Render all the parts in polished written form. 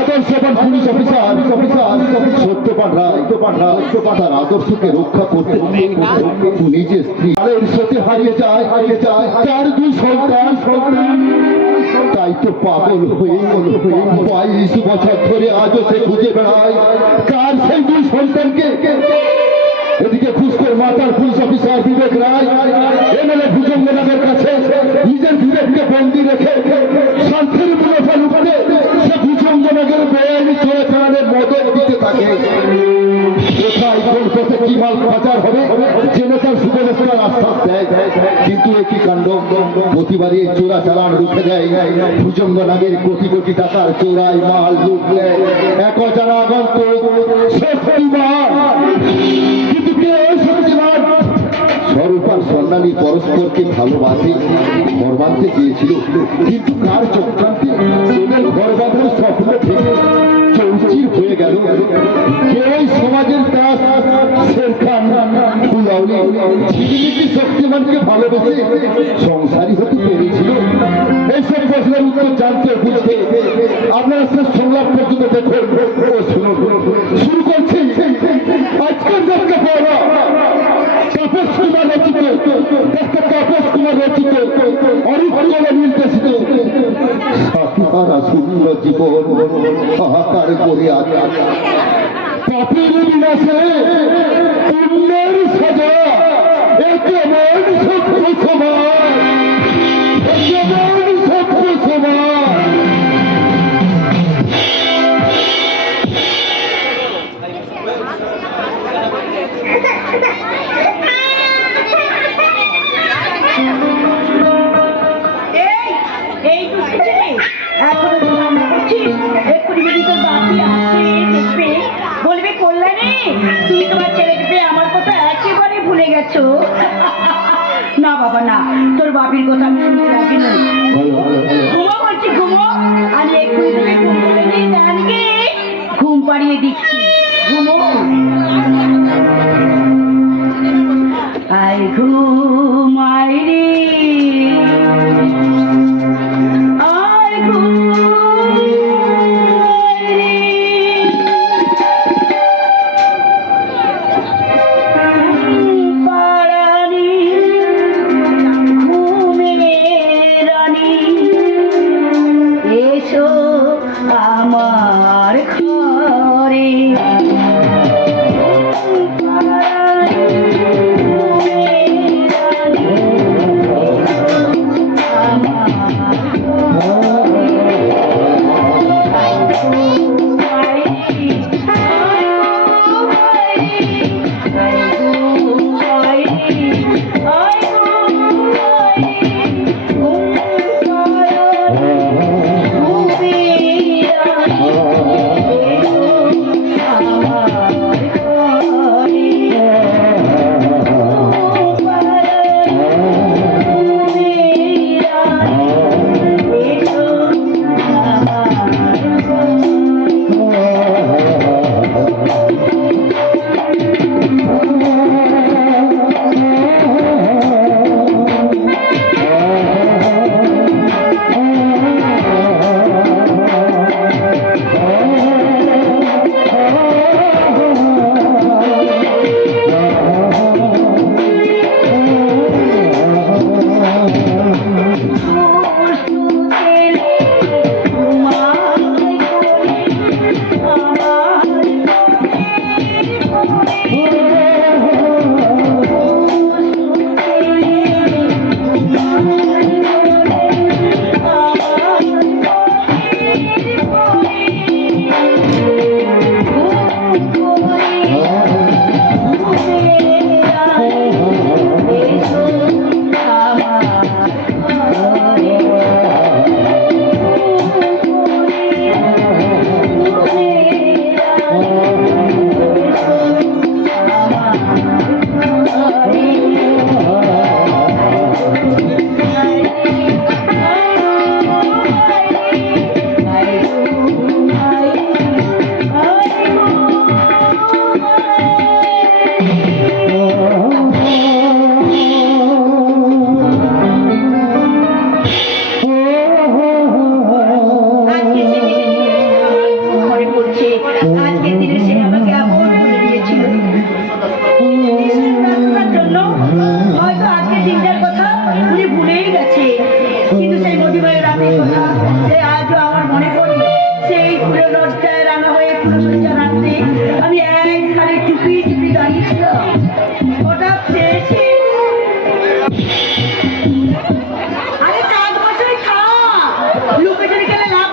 আদর্শবান police officer সত্যবান রায় তার আদর্শকে রক্ষা করতে নিজের স্ত্রীর সাথে হারিয়ে যায় তার দুই সন্তান তাই তো পাগল হয়ে 22 বছর ধরে আজও সে খুঁজে বেড়ায় কার সেই দুই সন্তানকে। এদিকে ঘুষখোর মাতার পুলিশ অফিসার বিবেক রায় এমএলএ ভুজঙ্গনাথের কাছে নিজের বিবেককে বন্দী রেখে শান্তির মুনাফা লুটতে সে ভুজঙ্গনাথের বেআইনি চোরাচালানের মদত দিতে থাকে। কোথায় কোন পথে কি মাল পাচার হবে জেনে তার সুপদেষ্টার আশ্বাস দেয়, কিন্তু একই কাণ্ড প্রতিবারই এই চোরাচালান রুখে দেয় ভুজঙ্গনাথের কোটি কোটি টাকার চোরাই মাল লুট দেয় এক অজানা আগন্তুক স্বরূপার সন্ধানী পরস্পরকে ভালোবাসে ঘর বাঁধতে চেয়েছিল, কিন্তু কার চক্রান্তে এদের ঘর বাঁধার স্বপ্ন থেকে চৌচির হয়ে গেল। কেউ সমাজের দাস শেরখান কুলাউলি ঝিলিমিলি শক্তিমানকে ভালোবেসে সংসারী হতে পেরেছিল। এইসব প্রশ্নের উত্তর জানতে বুঝতে আপনারা শেষ সংলাপ পর্যন্ত দেখুন ও শুনুন। শুরু করছি আজকের যাত্রা পড়া তাপস কুমার রচিত অরিত্র নির্দেশিত সাকিবার শূন্য জীবন হাহাকার করে পাপের বিনাশে পুণ্যের সাজা কেমন সত্য সমাজ কেমন সত্য সমাজ। বলবে কল্যাণী তুমি তোমার ছেলেকে পেয়ে আমার কথা একেবারে ভুলে গেছো। না বাবা না, তোর বাপির কথা আমি শুনতে রাখি না। ঘুমো বলছি ঘুমো, আমি এক্ষুনি তুমি ঘুম করে নিয়ে গানকে ঘুম পাড়িয়ে দিচ্ছি। ঘুমো আয় ঘুমাই রে আয় আমার ঘরে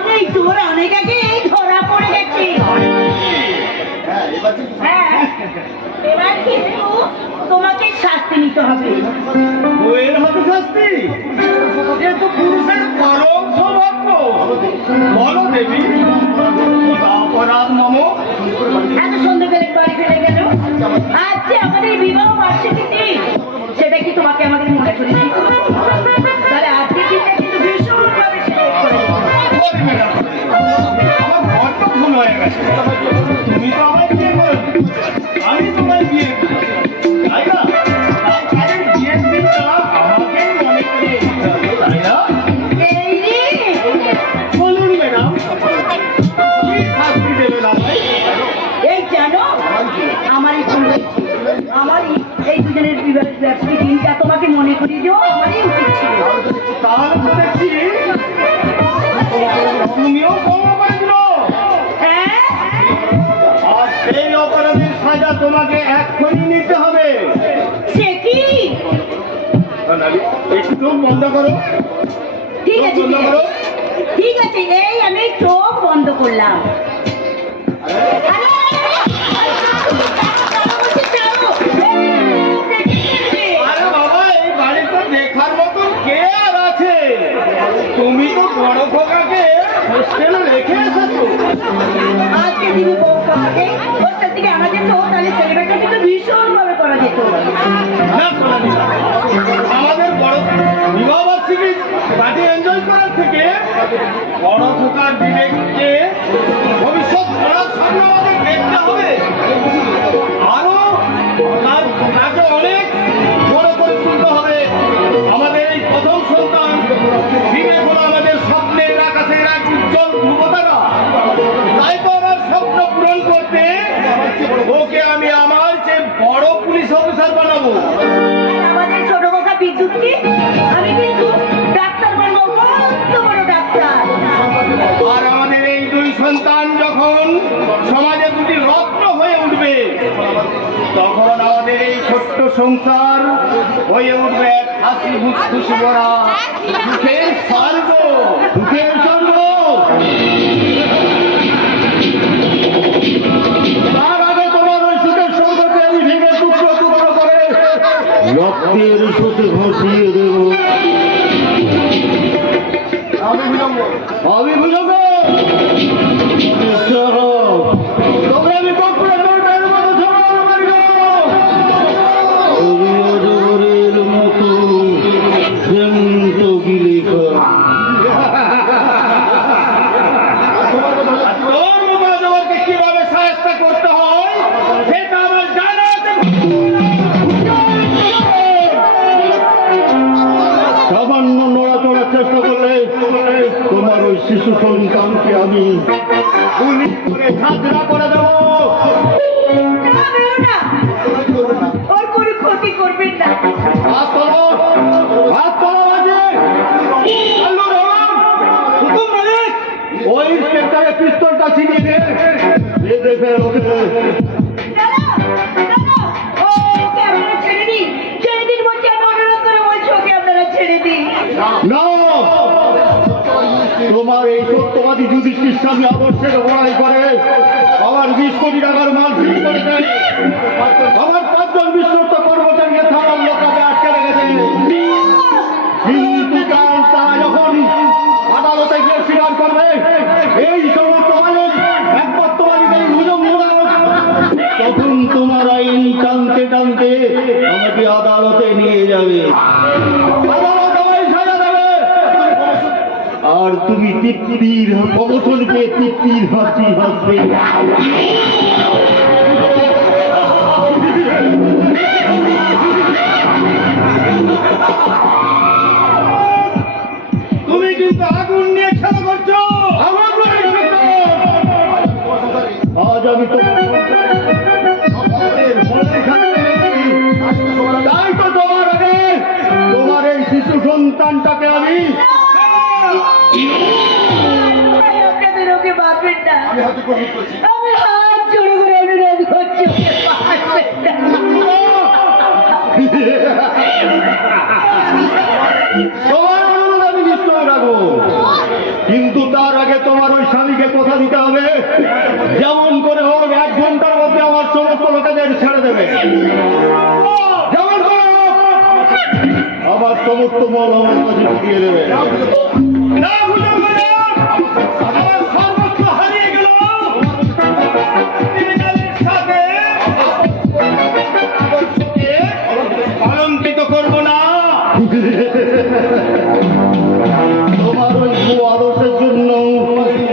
নেই, তোর অনেক আগে ধরা পড়ে গেছে। হ্যাঁ, এবার কিন্তু তোমাকে শাস্তি নিতে হবে। বইয়ের হাতে শাস্তি? এ তো পুরুষের পরম সৌভাগ্য। বলো দেবী, অপরাধ মম। এত সন্ধ্যেবেলা বাড়ি ফিরে গেল, আজ যে আমাদের বিবাহ বার্ষিকী দিন, সেটা কি তোমাকে আমাদের মনে করে দিই? তাহলে আজকে দিনটা কিন্তু ভীষণভাবে select করে দিতে হবে। আমার বড্ড ভুল হয়ে গেছে। তুমি তো আমায় বিয়ে করেছো, আমি তোমায় বিয়ে করেছি, তাই না? তাই বিয়ের দিনটা আমাকেই মনে করে দিতে হবে, তাই না? এই রে, বলুন ম্যাডাম, কি শাস্তি দেবেন আমায়? এই জানো, আমারই ভুল হয়েছে। আমারই এই দুজনের বিবাহ বার্ষিকী দিনটা তোমাকে মনে করিয়ে দেওয়া আমারই উচিত ছিল। তাহলে তো দেখছি তুমিও ক্ষমা করে দিলো। হ্যাঁ, আর সেই অপরাধের সাজা তোমাকে এক্ষুনি নিতে হবে। সে কি? একটু চোখ বন্ধ করো। ঠিক আছে, বন্ধ করো। ঠিক আছে, এই আমি চোখ বন্ধ করলাম। আরে বাবা, এই বাড়িতে দেখার মতন কে আর আছে? তুমি তো বড় খোকাকে হোস্টেলে রেখে এসেছো। আজকে দিনে বউকে হোস্টেল থেকে আনা যেত, তাহলে সেলিব্রেটটা কিন্তু ভীষণভাবে করা যেত। না, সোনালি, আমাদের বড় বিবাহ বার্ষিকী পার্টি এনজয় করার থেকে বড় খোকার বিবেককে ভবিষ্যৎ করার সামনে আমাদের দেখতে হবে। আরো তাকে অনেক বড় করে তুলতে হবে। আমাদের এই প্রথম সন্তান বিবেক হলো আমাদের স্বপ্নের আকাশের এক উজ্জ্বল ধ্রুবতারা। তাই তো আমার স্বপ্ন পূরণ করতে ওকে আমি আমার চেয়ে বড় পুলিশ অফিসার বানাবো। আর আমাদের ছোট কথা বিদ্যুৎকে আমি কিন্তু ডাক্তার বানাবো, মস্ত বড় ডাক্তার। আর আমাদের এই দুই সন্তান যখন সমাজে দুটি রত্ন হয়ে উঠবে, তখন আমাদের এই ছোট্ট সংসার হয়ে উঠবে এক হাসি খুশি ভরা সুখের স্বর্গ। সুখের স্বর্গ। তার আগে তোমার ওই সুখের স্বর্গকে আমি ভেঙে টুকরো টুকরো করে রক্তের সাথে ভাসিয়ে দেব। আমি বুঝব তোমরা আমি কখনো মেয়ের মতো ঝগড়া মারি না। অজগরের মতো জ্যান্ত গিলে তোমার মতো অজগরকে কিভাবে সাহায্য করতে হয় সেটা আমার জানা আছে। সামান্য নড়াচড়ার চেষ্টা করলে তোমার ওই শিশু সন্তানকে আমি গুলি করে ঝাঁঝরা করে দেবো। না, ওর কোনো ক্ষতি করবেন না। হাত তোলো, হাত তোলো বাজে। আল্লু রহমান, হুকুম মালিক, ওই ইন্সপেক্টরের পিস্তলটা ছিনিয়ে দে। এ দেখে ওকে দাদা, দাদা, ওকে আপনারা ছেড়ে দিন, ছেড়ে দিন বলছি, আমি অনুরোধ করে বলছি, ওকে আপনারা ছেড়ে দিন। না, তোমার এই সত্যবাদী যুধিষ্ঠির সামনে আদর্শের লড়াই করে আমার 20 কোটি টাকার মাল ফিরি করে দেয়। আমার 5 জন বিশ্বস্ত কর্মচারীকে থানার লোকাতে আটকে রেখেছে। কিন্তু তারা যখন আদালতে গিয়ে স্বীকার করবে এই সমস্ত মানুষ একমাত্র মালিকের হুজুম তখন তোমার আইন টানতে টানতে আমাকে আদালতে নিয়ে যাবে। আদালত আমায় সাজা দেবে। আর তুমি তৃপ্তির অবসরকে তৃপ্তির হাসি হাসবে। তুমি কিন্তু আগুন নিয়ে খেলা করছো। আজ আমি তাই তো তোমার আগে তোমার এই শিশু সন্তানটাকে আমি আপনাদের ওকে বাঁচবেন না। আমি হাত জোড়ো করে অনুরোধ করছি, ওকে বাঁচবেন না। তোমার অনুরোধ আমি নিশ্চয় রাখবো। কিন্তু তার আগে তোমার ওই স্বামীকে কথা দিতে হবে, যেমন করে হোক 1 ঘন্টার মধ্যে আমার সমস্ত লোকেদের ছেড়ে দেবে। যেমন করে হোক আমার সমস্ত মল আমার কাছে ঢুকিয়ে দেবে। না ভুজঙ্গ আমার সর্বস্ব হারিয়ে গেল ক্রিমিনালের সাথে আদর্শকে কলঙ্কিত করব না। তোমার ওই আদর্শের জন্য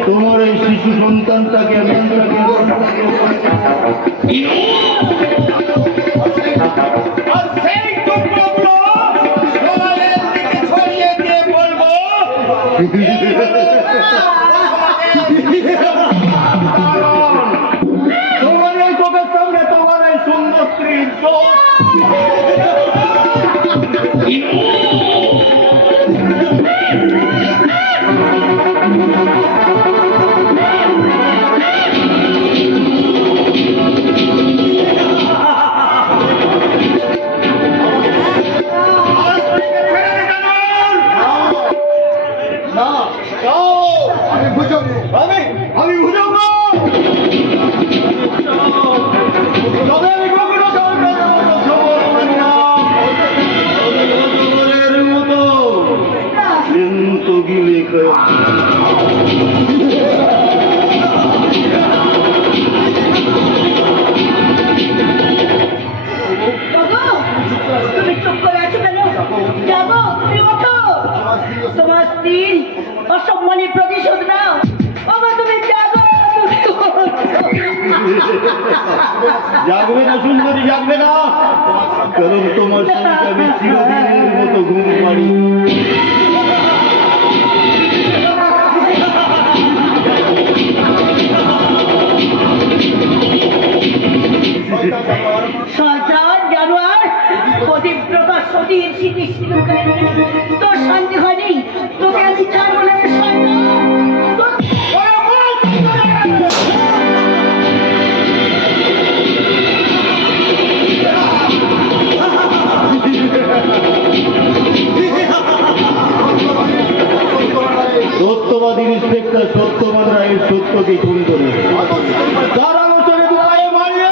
তোমার এই শিশু সন্তানটাকে আমি আর সেই টুকরোগুলো সমাজের দিকে ছড়িয়ে দিয়ে বলবো তোমার এই চোখের সামনে তোমার এই সুন্দর স্ত্রীর চোখ আমার স্ত্রীকে ছেড়ে দে জানোয়ার। না যাও। আমি বুঝব আমি ভুজঙ্গ তবে আমি কখনো কাউকে খবর মানি না। অজগরের মতো কিন্তু গিলে ওগো, তুমি চুপ করে আছো কেন? যাবো, তুমি ওঠো। তোমার স্ত্রীর অসম্মানের প্রতিশোধ নাও। ওগো, তুমি যাবো, তুমি ওঠো। জাগবে না সুন্দরী, জাগবে না, কারণ তোমার সঙ্গে আমি চিরদিনের মতো ঘুম পাড়ি। শয়তান জানোয়ার, পতিব্রতা সতীর স্মৃতি সিন্ধুকে তোর শান্তি হয়নি, তোকে আমি ছাড়বো না রে শয়তান। সত্যবাদী ইন্সপেক্টর সত্যবান রায়ের সত্যকে খুন করে তার আলোচনা দুপায়ে মারিয়ে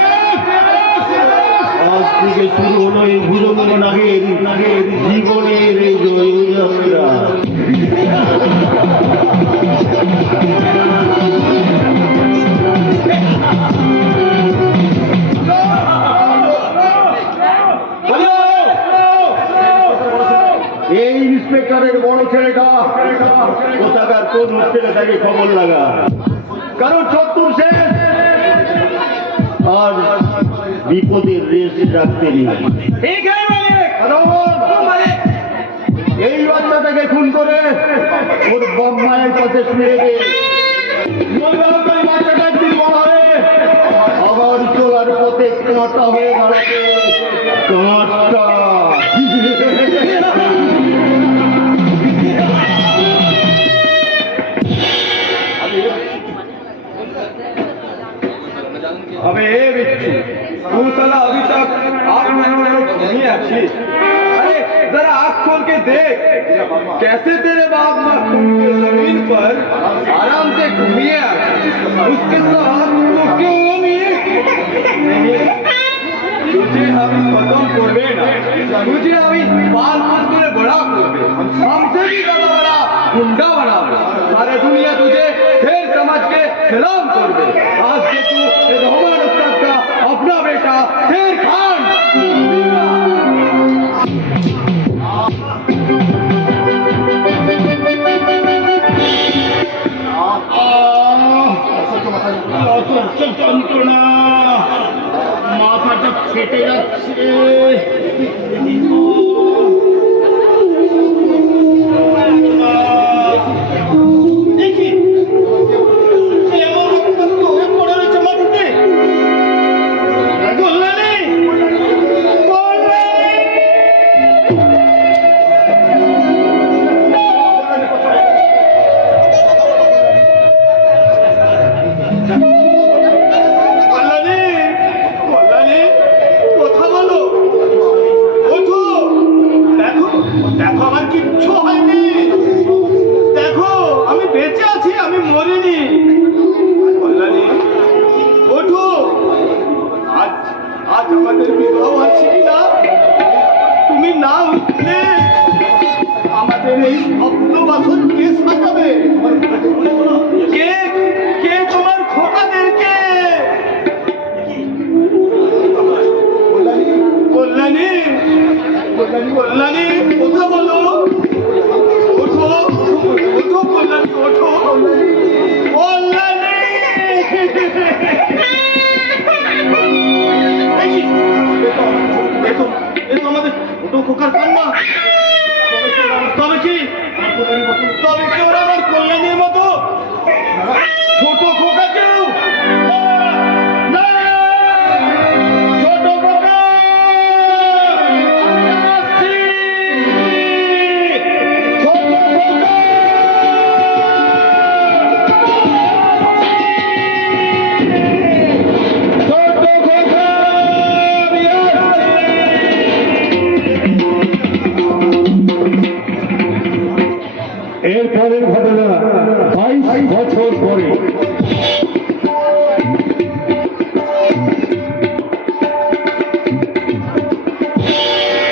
আজ থেকে শুরু হলো এই ভুজঙ্গ নাগের জীবনের এই জয়যাত্রা। এই ইন্সপেক্টরের বড় ছেলেটা কোথাকার কোন ছেলেটাকে খবর লাগা, কারণ শত্রু শেষ আর বিপদের রেস রাখতে নেই। ঠিক আছে মালিক। এই বাচ্চাটাকে খুন করে ওর বাপ মায়ের কাছে শুয়ে দে, বলবে হয়তো এই বাচ্চাটা একদিন বড় হবে আবার চলার পথে কাঁটা হয়ে দাঁড়াবে, কাঁটা। अबे ए बिच्छू तू साला अभी तक 8 महीनों से नहीं अच्छी। अरे जरा आँख खोल के देख कैसे तेरे बाप माँ खून के जमीन पर आराम से घूमिए उसके साथ तो क्यों नहीं तुझे हम खत्म करबे ना, तुझे अभी बाल बाल করে बड़ा करबे, हमसे भी ज्यादा बड़ा गुंडा बनाबे, सारे दुनिया तुझे शेर समझ के सलाम करबे। आज से तू रहमान उस्ताद का अपना बेटा शेर खान। যন্ত্রণা, মাথাটা ফেটে যাচ্ছে। দেখি এমন রক্তাক্ত হয়ে পড়ে রয়েছে মাটিতে। কল্যাণী, কল্যাণী। কল্যাণী, কল্যাণী, কথা বলো, ওঠো। এ তো আমাদের ছোট খোকার কান্না। তবে কি ওরা আমার কল্যাণীর মতো ছোট খোকা কেউ না, ছোট খোকা আসছি। ছোট খোকা ছোট খোকা আমি আসছি। এরপরের ঘটনা 22 বছর পরে।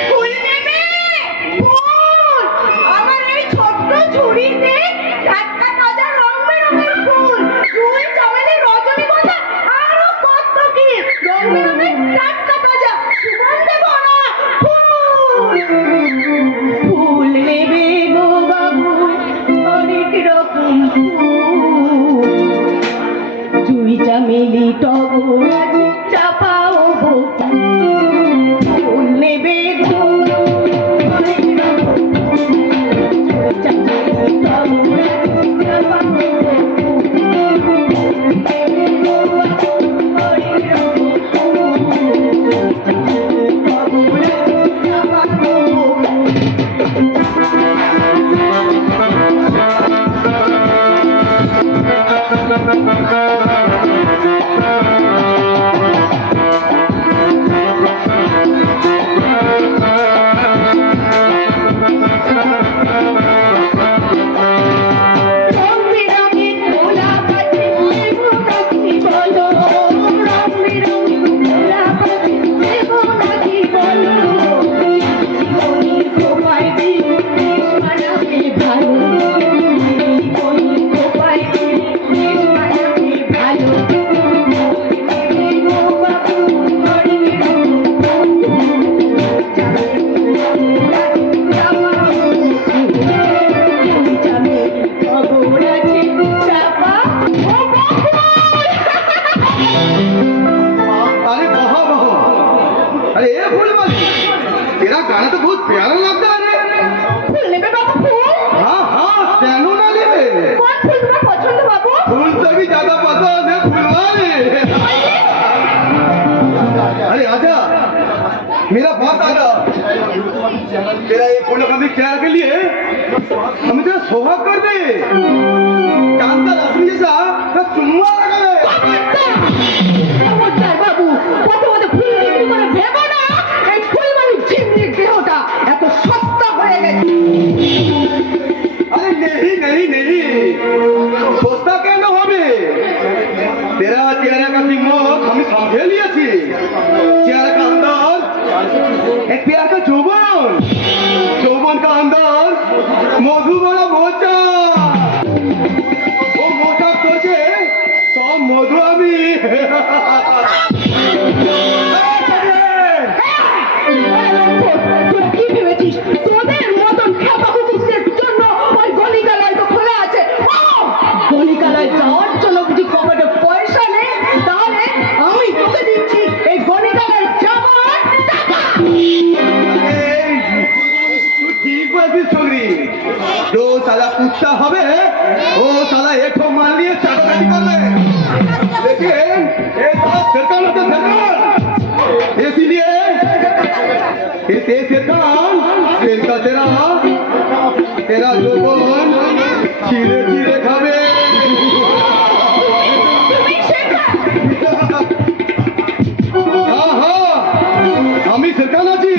ফুল নেবে? ফুল! আমার এই ছোট্ট ঝুড়িতে টাটকা তাজা রং বেরঙের ফুল, জুঁই, চামেলি, রজনীগন্ধা, আরো কত কি রং বেরঙের টাটকা তাজা সুগন্ধে ভরা ফুল। ফুল নেবে গো বাবু, অনেক রকম ফুল, জুঁই, চামেলি, টগর, চাপা ও ভোপা। ফুল নেবে গো, অনেক রকম ফুল, চামেলি, টগর, চাপা ও ভোপা। ফুল নেবে গো বাবু, অনেক রকম ফুল, চামেলি, টগর, চাপা ও ভোপা। রং বেরঙের গোলাপ আছে, দেবো নাকি বলো? রং বেরঙের গোলাপ আছে, দেবো নাকি বলো? জীবনের খোপায় দিলে বেশ মানাবে ভালো, জীবনের খোপায় দিলে বেশ মানাবে ভালো। নেবে গো বাবু, অনেক রকম ফুল, চামেলি, চাপা ও ফুল, চামেলি, টগর আছে, চাপা ও বকুল। अरे बहुत अरे ये फूल वाली तेरा गाना तो बहुत प्यारा लगता है रे। ফুল নেবে বাবু? ফুল? हाँ हाँ तेनू ना ले কোন ফুল তোমার পছন্দ বাবু? फूल से भी ज्यादा पसंद है फूल वाले। अरे आजा मेरा पास आजा, तेरा ये फूल का भी ख्याल के लिए हमें तेरा सोहाग कर दे, चांद का रश्मि जैसा तेरा चुम्मा लगा दे। খবরদার বাবু, পথে পথে ফুল বিক্রি করে ভেবো না এই ফুলবাড়ির চিমনির দেহটা এত সস্তা হয়ে গেছে। अरे नहीं नहीं नहीं सस्ता কেন হবে? तेरा चेहरा का कीमत हम समझे लिए थी। चेहरा का अंदर एक प्यार का যৌবন, যৌবন का अंदर मधु वाला मोचा, वो मोचा করছে সব মধু আমি। তোরা কি ভেবেছিস তোদের মতন খেপা কুকুরদের জন্য ওই গলিগালায় তো খোলা আছে? গলিগালায় যাওয়ার জন্য কিছু পকেটে পয়সা নেই, তাহলে আমি তোকে দিচ্ছি এই গলিগালায় যাওয়ার টাকা। तू ठीक बात छोकरी, जो साला कुत्ता हवे वो साला एक ठो मान लिए चाटो कर ले, लेकिन ये साला सरकार होता सरकार, इसीलिए ये सरकार फिर का तेरा जो बोल धीरे धीरे खावे। তুমি শেখা हाँ हाँ हम ही सरकार ना जी,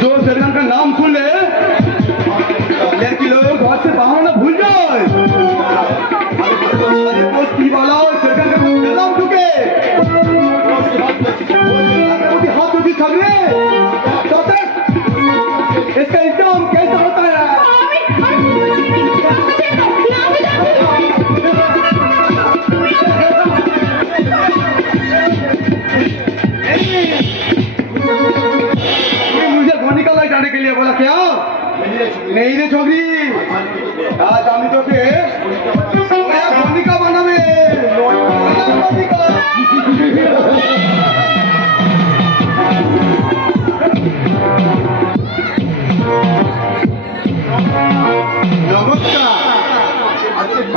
जो सरकार का नाम सुन ले लड़की लोग घर से बाहर ना भूल जाए। अरे दोस्ती वाला सरकार का नाम चुके हाथ होती सगरे तो तक इसका इंतजाम कैसा होता है? আমি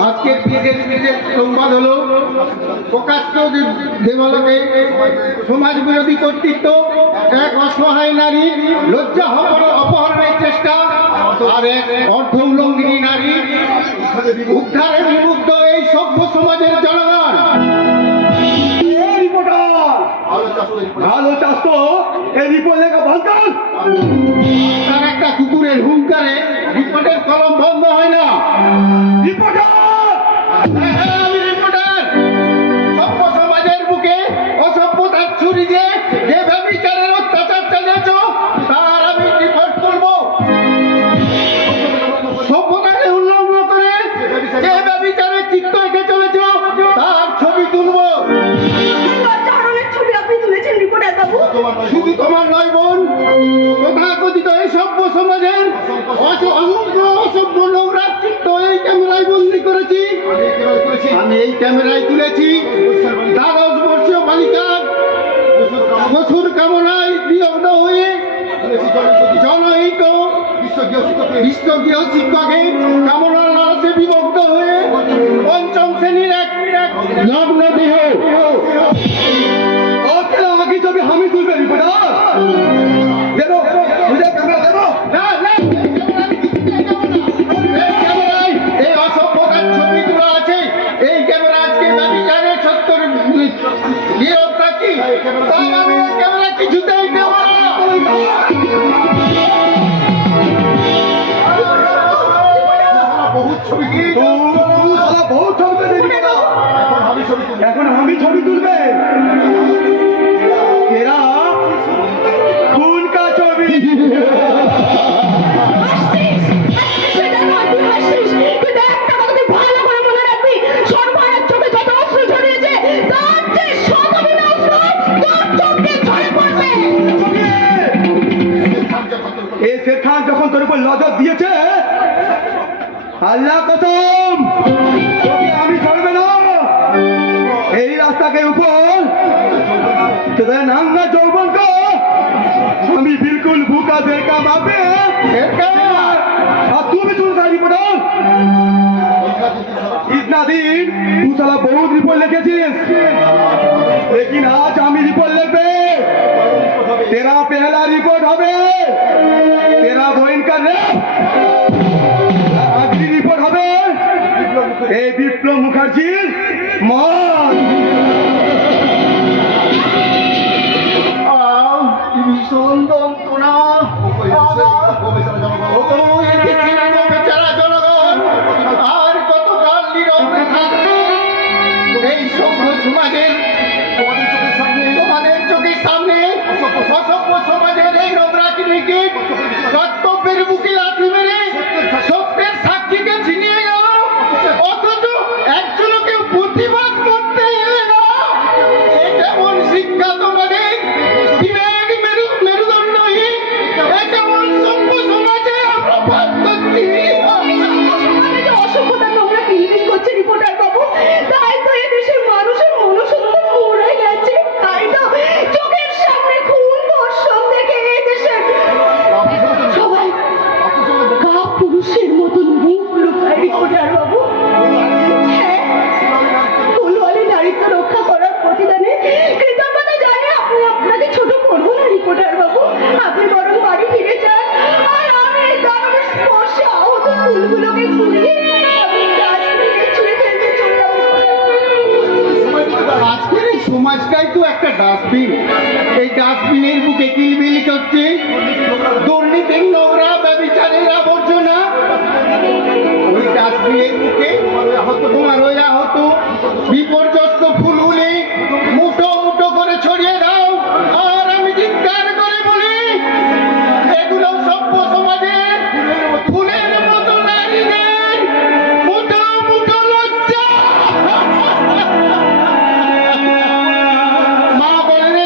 আজকের বিশেষ সংবাদ হলো প্রকাশ্য দেবালকে সমাজ বিরোধী কর্তৃত্ব, এক অসহায় নারী লজ্জা অপহরণের চেষ্টা আর এক অর্ধ উল্লঙ্ঘিনী নারী উদ্ধারে বিমুগ্ধ এই সভ্য সমাজের জনগণ। ভালো চাষ তো এই রিপোর্ট লেখা বন্ধ। তার একটা কুকুরের হুঙ্কারে রিপোর্টের কলম বন্ধ হয় না। রিপোর্টার হ্যাঁ, আমি রিপোর্টার। সভ্য সমাজের বুকে অসভ্যতার ছুরি দিয়ে যে ব্যভিচারের অত্যাচার চালিয়েছ তার আমি রিপোর্ট তুলবো। সভ্যতাকে উল্লঙ্ঘন করে যে ব্যভিচারের চিত্ত এঁকে চলেছ তার ছবি তুলবো। ছবি আপনি তুলেছেন রিপোর্টার বাবু? শুধু তোমার নয় বোন, তথাকথিত এই সভ্য সমাজের অসংখ্য অসভ্য নোংরার চিত্ত এই ক্যামেরায় বন্দি করেছি। আমি এই ক্যামেরায় তুলেছি 12 বর্ষীয় বালিকার বসুর কামনায় বিরক্ত হয়ে জনহিত বিশ্বগৃহ শিক্ষকের কামনার লালসে বিভক্ত হয়ে পঞ্চম শ্রেণীর এক নগ্ন দেহ আমাকে ছবি আমি তুলবে রিপোর্টার দেবো বুঝে ক্যামেরা দেবো। এই ক্যামেরায় এই অসভ্যতার ছবি তোলা আছে। এই ক্যামেরা আজকে ব্যভিচারের সত্তর নীরব সাক্ষী। তাই আমি এই ক্যামেরা কিছুতেই নেব না। বহুত ছবি কি বহুত ছবি তুলবে রিপোর্টার। এখন আমি ছবি তুলবে এরা কোন কা ছবি? সেটা নয়, তুই হাসছিস, কিন্তু একটা কথা তুই ভালো করে মনে রাখবি, সর্বহারার চোখে যত অশ্রু ঝরিয়েছে, তার চেয়ে শতগুণ অশ্রু তোর চোখে ঝরে পড়বে। এ শের খান যখন তোর উপর নজর দিয়েছে, আল্লাহ কসম তোকে আমি ছাড়বে না। এই রাস্তাকে উপর তোদের নাঙ্গা যৌবন কো আমি बिल्कुल भूखा देर का बापे अब तू भी सुन सारी रिपोर्टर। इतना दिन तू साला बहुत रिपोर्ट लिखेছিস, लेकिन आज আমি रिपोर्ट लिखবে। तेरा पहला रिपोर्ट হবে तेरा बहन का रेप। आखिरी रिपोर्ट হবে এই বিপ্লব মুখার্জির মত। ভীষণ যন্ত্রণা। বেচারা জনগণ আর কতকাল নীরবে থাকবে? এই সভ্য সমাজের তোমাদের চোখের সামনে অসভ্য সমাজের এই নোংরা কিনিকে কর্তব্যের বুকে লাথি মেরে সত্যের সাক্ষীকে ছিনিয়ে গেল, অথচ একজনকে প্রতিবাদ করতে এলে না। এ কেমন শিক্ষা তোমাদের? বিবেক মেরুদণ্ডহীন এ কেমন সভ্য সমাজে আমরা বাস করছি? অসভ্যতার নোংরা কিলবিল করছে রিপোর্টার বাবু, তাই তো এদেশের মানুষের মনুষ্যত্ব মরে গেছে। তাই তো চোখের সামনে খুন ধর্ষণ দেখে এদেশের সবাই কা পুরুষের মতন মুখ লুকায় রিপোর্টার বাবু। হ্যাঁ, ফুলওয়ালি নারীত্ব রক্ষা করার প্রতিদানে কৃতজ্ঞতা জানিয়ে আপনি আপনাকে ছোট করবো না রিপোর্টার বাবু। আপনি বরং বাড়ি ফিরে যান, আর আমি এই দানবের স্পর্শে আহত ফুলগুলোকে ঘুরিয়ে আমি ডাস্টবিনে ছুঁড়ে ফেলতে চলে যাবো। আজকের এই সমাজটাই তো একটা ডাস্টবিন। এই ডাস্টবিনের বুকে কিলবিল করছে দুর্নীতির নোংরা ব্যভিচারের আবর্জনা। ওই ডাস্টবিনের বুকে তোমার ওই আহত বিপর্যস্ত ফুলগুলি মুঠো মুঠো করে ছড়িয়ে দাও, আর আমি চিৎকার করে বলি এগুলো সভ্য সমাজের ফুলের মতো নারীদের মুঠো মুঠো লজ্জা। মা বললে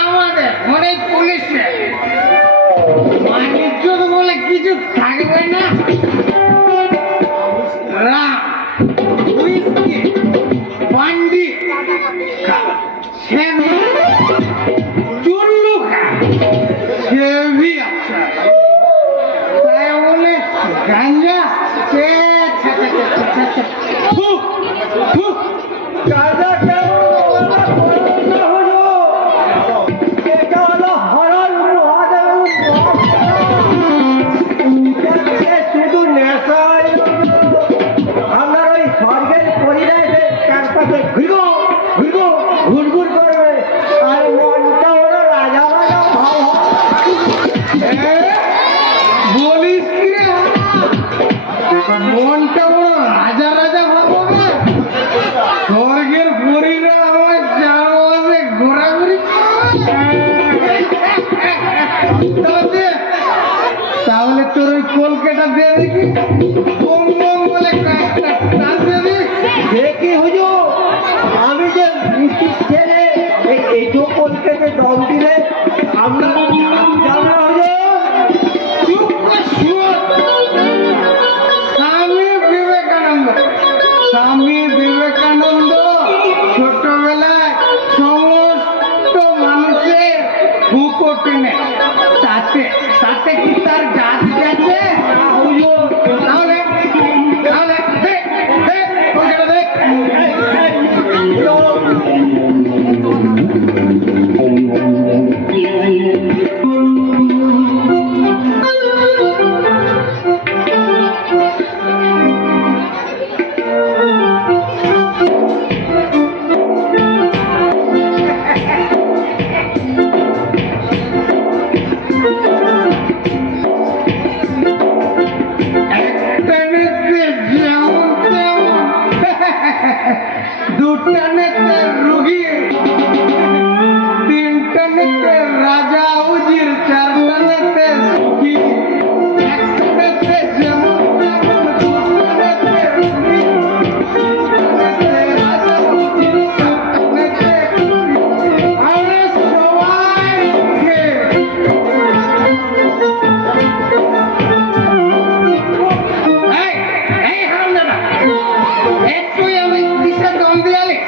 আমাদের অনেক পুলিশে বাণিজ্য বলে কিছু থাকবে না। পান্ডি চুল্লু তাই বলে গাঞ্জা শুধু নেশায় আপনার ওই স্বর্গের পরিণামে চারপাশে ঘুরঘুর করবে আর মনটা ওরা রাজা রাজা ভাব বলিস কি রে? মনটা বড় রাজা রাজা ভাবো না? স্বর্গের পরীরা আমার চারপাশে ঘোরাঘুরি করবে। তাহলে তোর ওই কলকাতা দিয়ে দেখি বলে কাজটা টানতে দিস। দেখি হুজুর আমি যে মিষ্টির ছেলে এইটো কলকাতে দম দিলে আপনার জানা হুজুর চুপ করে শুয়ো। স্বামী বিবেকানন্দ ছোটবেলায় সমস্ত মানুষের বুকো টেনে তাতে তাতে কি তার গাছ গেছে? তাহলে তাহলে দেখ দেখ ওখানে দেখ। দুটা নেতে রুগী, তিনটা নেতে রাজা উজির, চারটা নেতে সুখী, একটা নেতে যেমন তেমন, দুটা নেতে রুগী, তিনটা নেতে রাজা উজির, চারটা নেতে সুখী। আরে সবাইকে এই হারামজাদা, একটুই আমি কিসে দম দিয়ালি?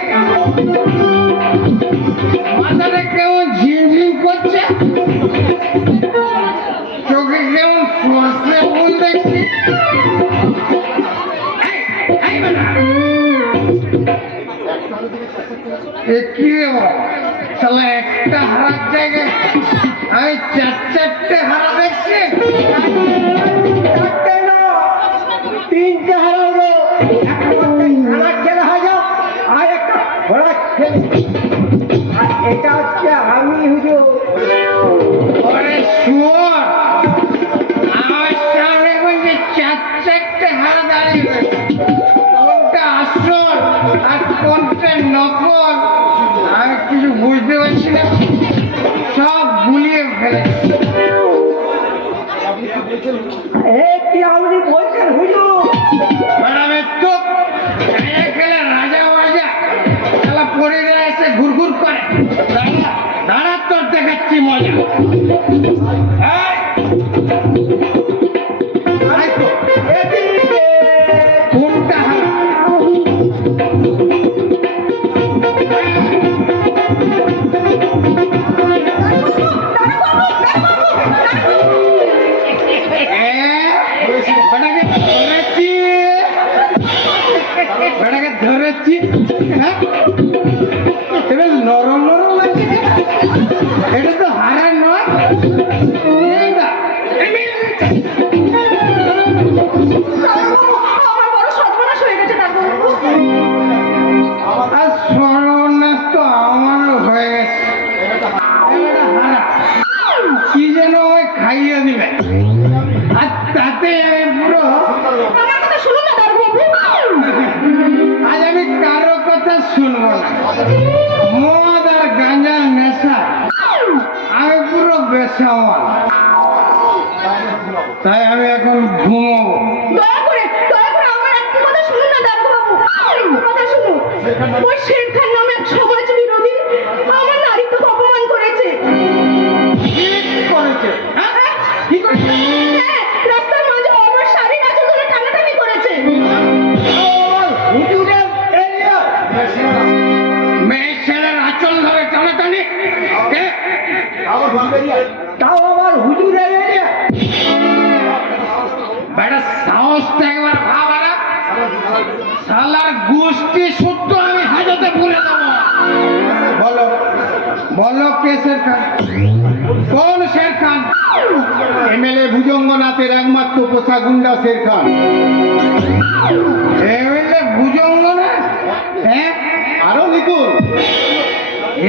এ কি রে বাবা? শালা একটা হারার জায়গায় আমি চারটে হারা দেখছি। চারটে না, তিনটে হারাবো। একটা ঘোড়া খেলা হয়ে যাও, আর একটা ঘোড়া খেল। আর এটা হচ্ছে আমি হুজুর। ওরে শুয়োর, আমার সামনে বলছে চারটে হারা দাঁড়িয়ে রয়েছে। কোনটা আসল আর কোনটা নকল আমি কিছু বুঝতে পারছি না, সব গুলিয়ে ফেলেছি। কি আপনি বলছেন হুজুর? ম্যাডামের তো খেলে রাজা মাজা খেলা পড়ে এসে ঘুরঘুর করে। দাঁড়া দাঁড়া, তোর দেখাচ্ছি মজা। এই, আয় তো, এদিকে। কোনটা হারা? বেটাকে ধরেছি, বেটাকে ধরেছি। হ্যাঁ, এটা নরম নরম লাগছে, এটা তো হারা নয়। এই না, আমার বড় সর্বনাশ হয়ে গেছে ডাক্তারবাবু। আর সর্বনাশ তো আমারও হয়ে গেছে। এবারে হারা কি যেন আমায় খাইয়ে দিবে, আর তাতে আমি পুরো আমার কথা শুনুন না ডাক্তারবাবু। আজ আমি কারো কথা শুনবো না। মদ আর গাঁজার নেশা আমি পুরো বেসামাল, তাই আমি এখন ঘুমোবো। দয়া করে আমার একটা কথা শুনুন না ডাক্তারবাবু। একটা কথা শুনুন। ওই শের খান নামে এক সমাজ বিরোধী আমার নারীত্বকে অপমান করেছে। কি করেছে? হ্যাঁ? কি করেছে? হ্যাঁ, রাস্তার মাঝে আমার শাড়ির আঁচল ধরে টানাটানি করেছে। হুজুরের এরিয়া। মেয়ে ছেলের আঁচল ধরে টানাটানি? কে? তাও আবার হুজুরের এরিয়া। বেটা সাহসটা একবার ভাবারা, শালার গোষ্ঠী সূত্র আমি হাজতে ভুলে দেবো। বলো বলো, কে শের খান? কোন শের খান? এমএলএ ভুজঙ্গনাথের একমাত্র পোষা গুন্ডা শের খান। এমএলএ ভুজঙ্গ না? হ্যাঁ, আরো লিখুন।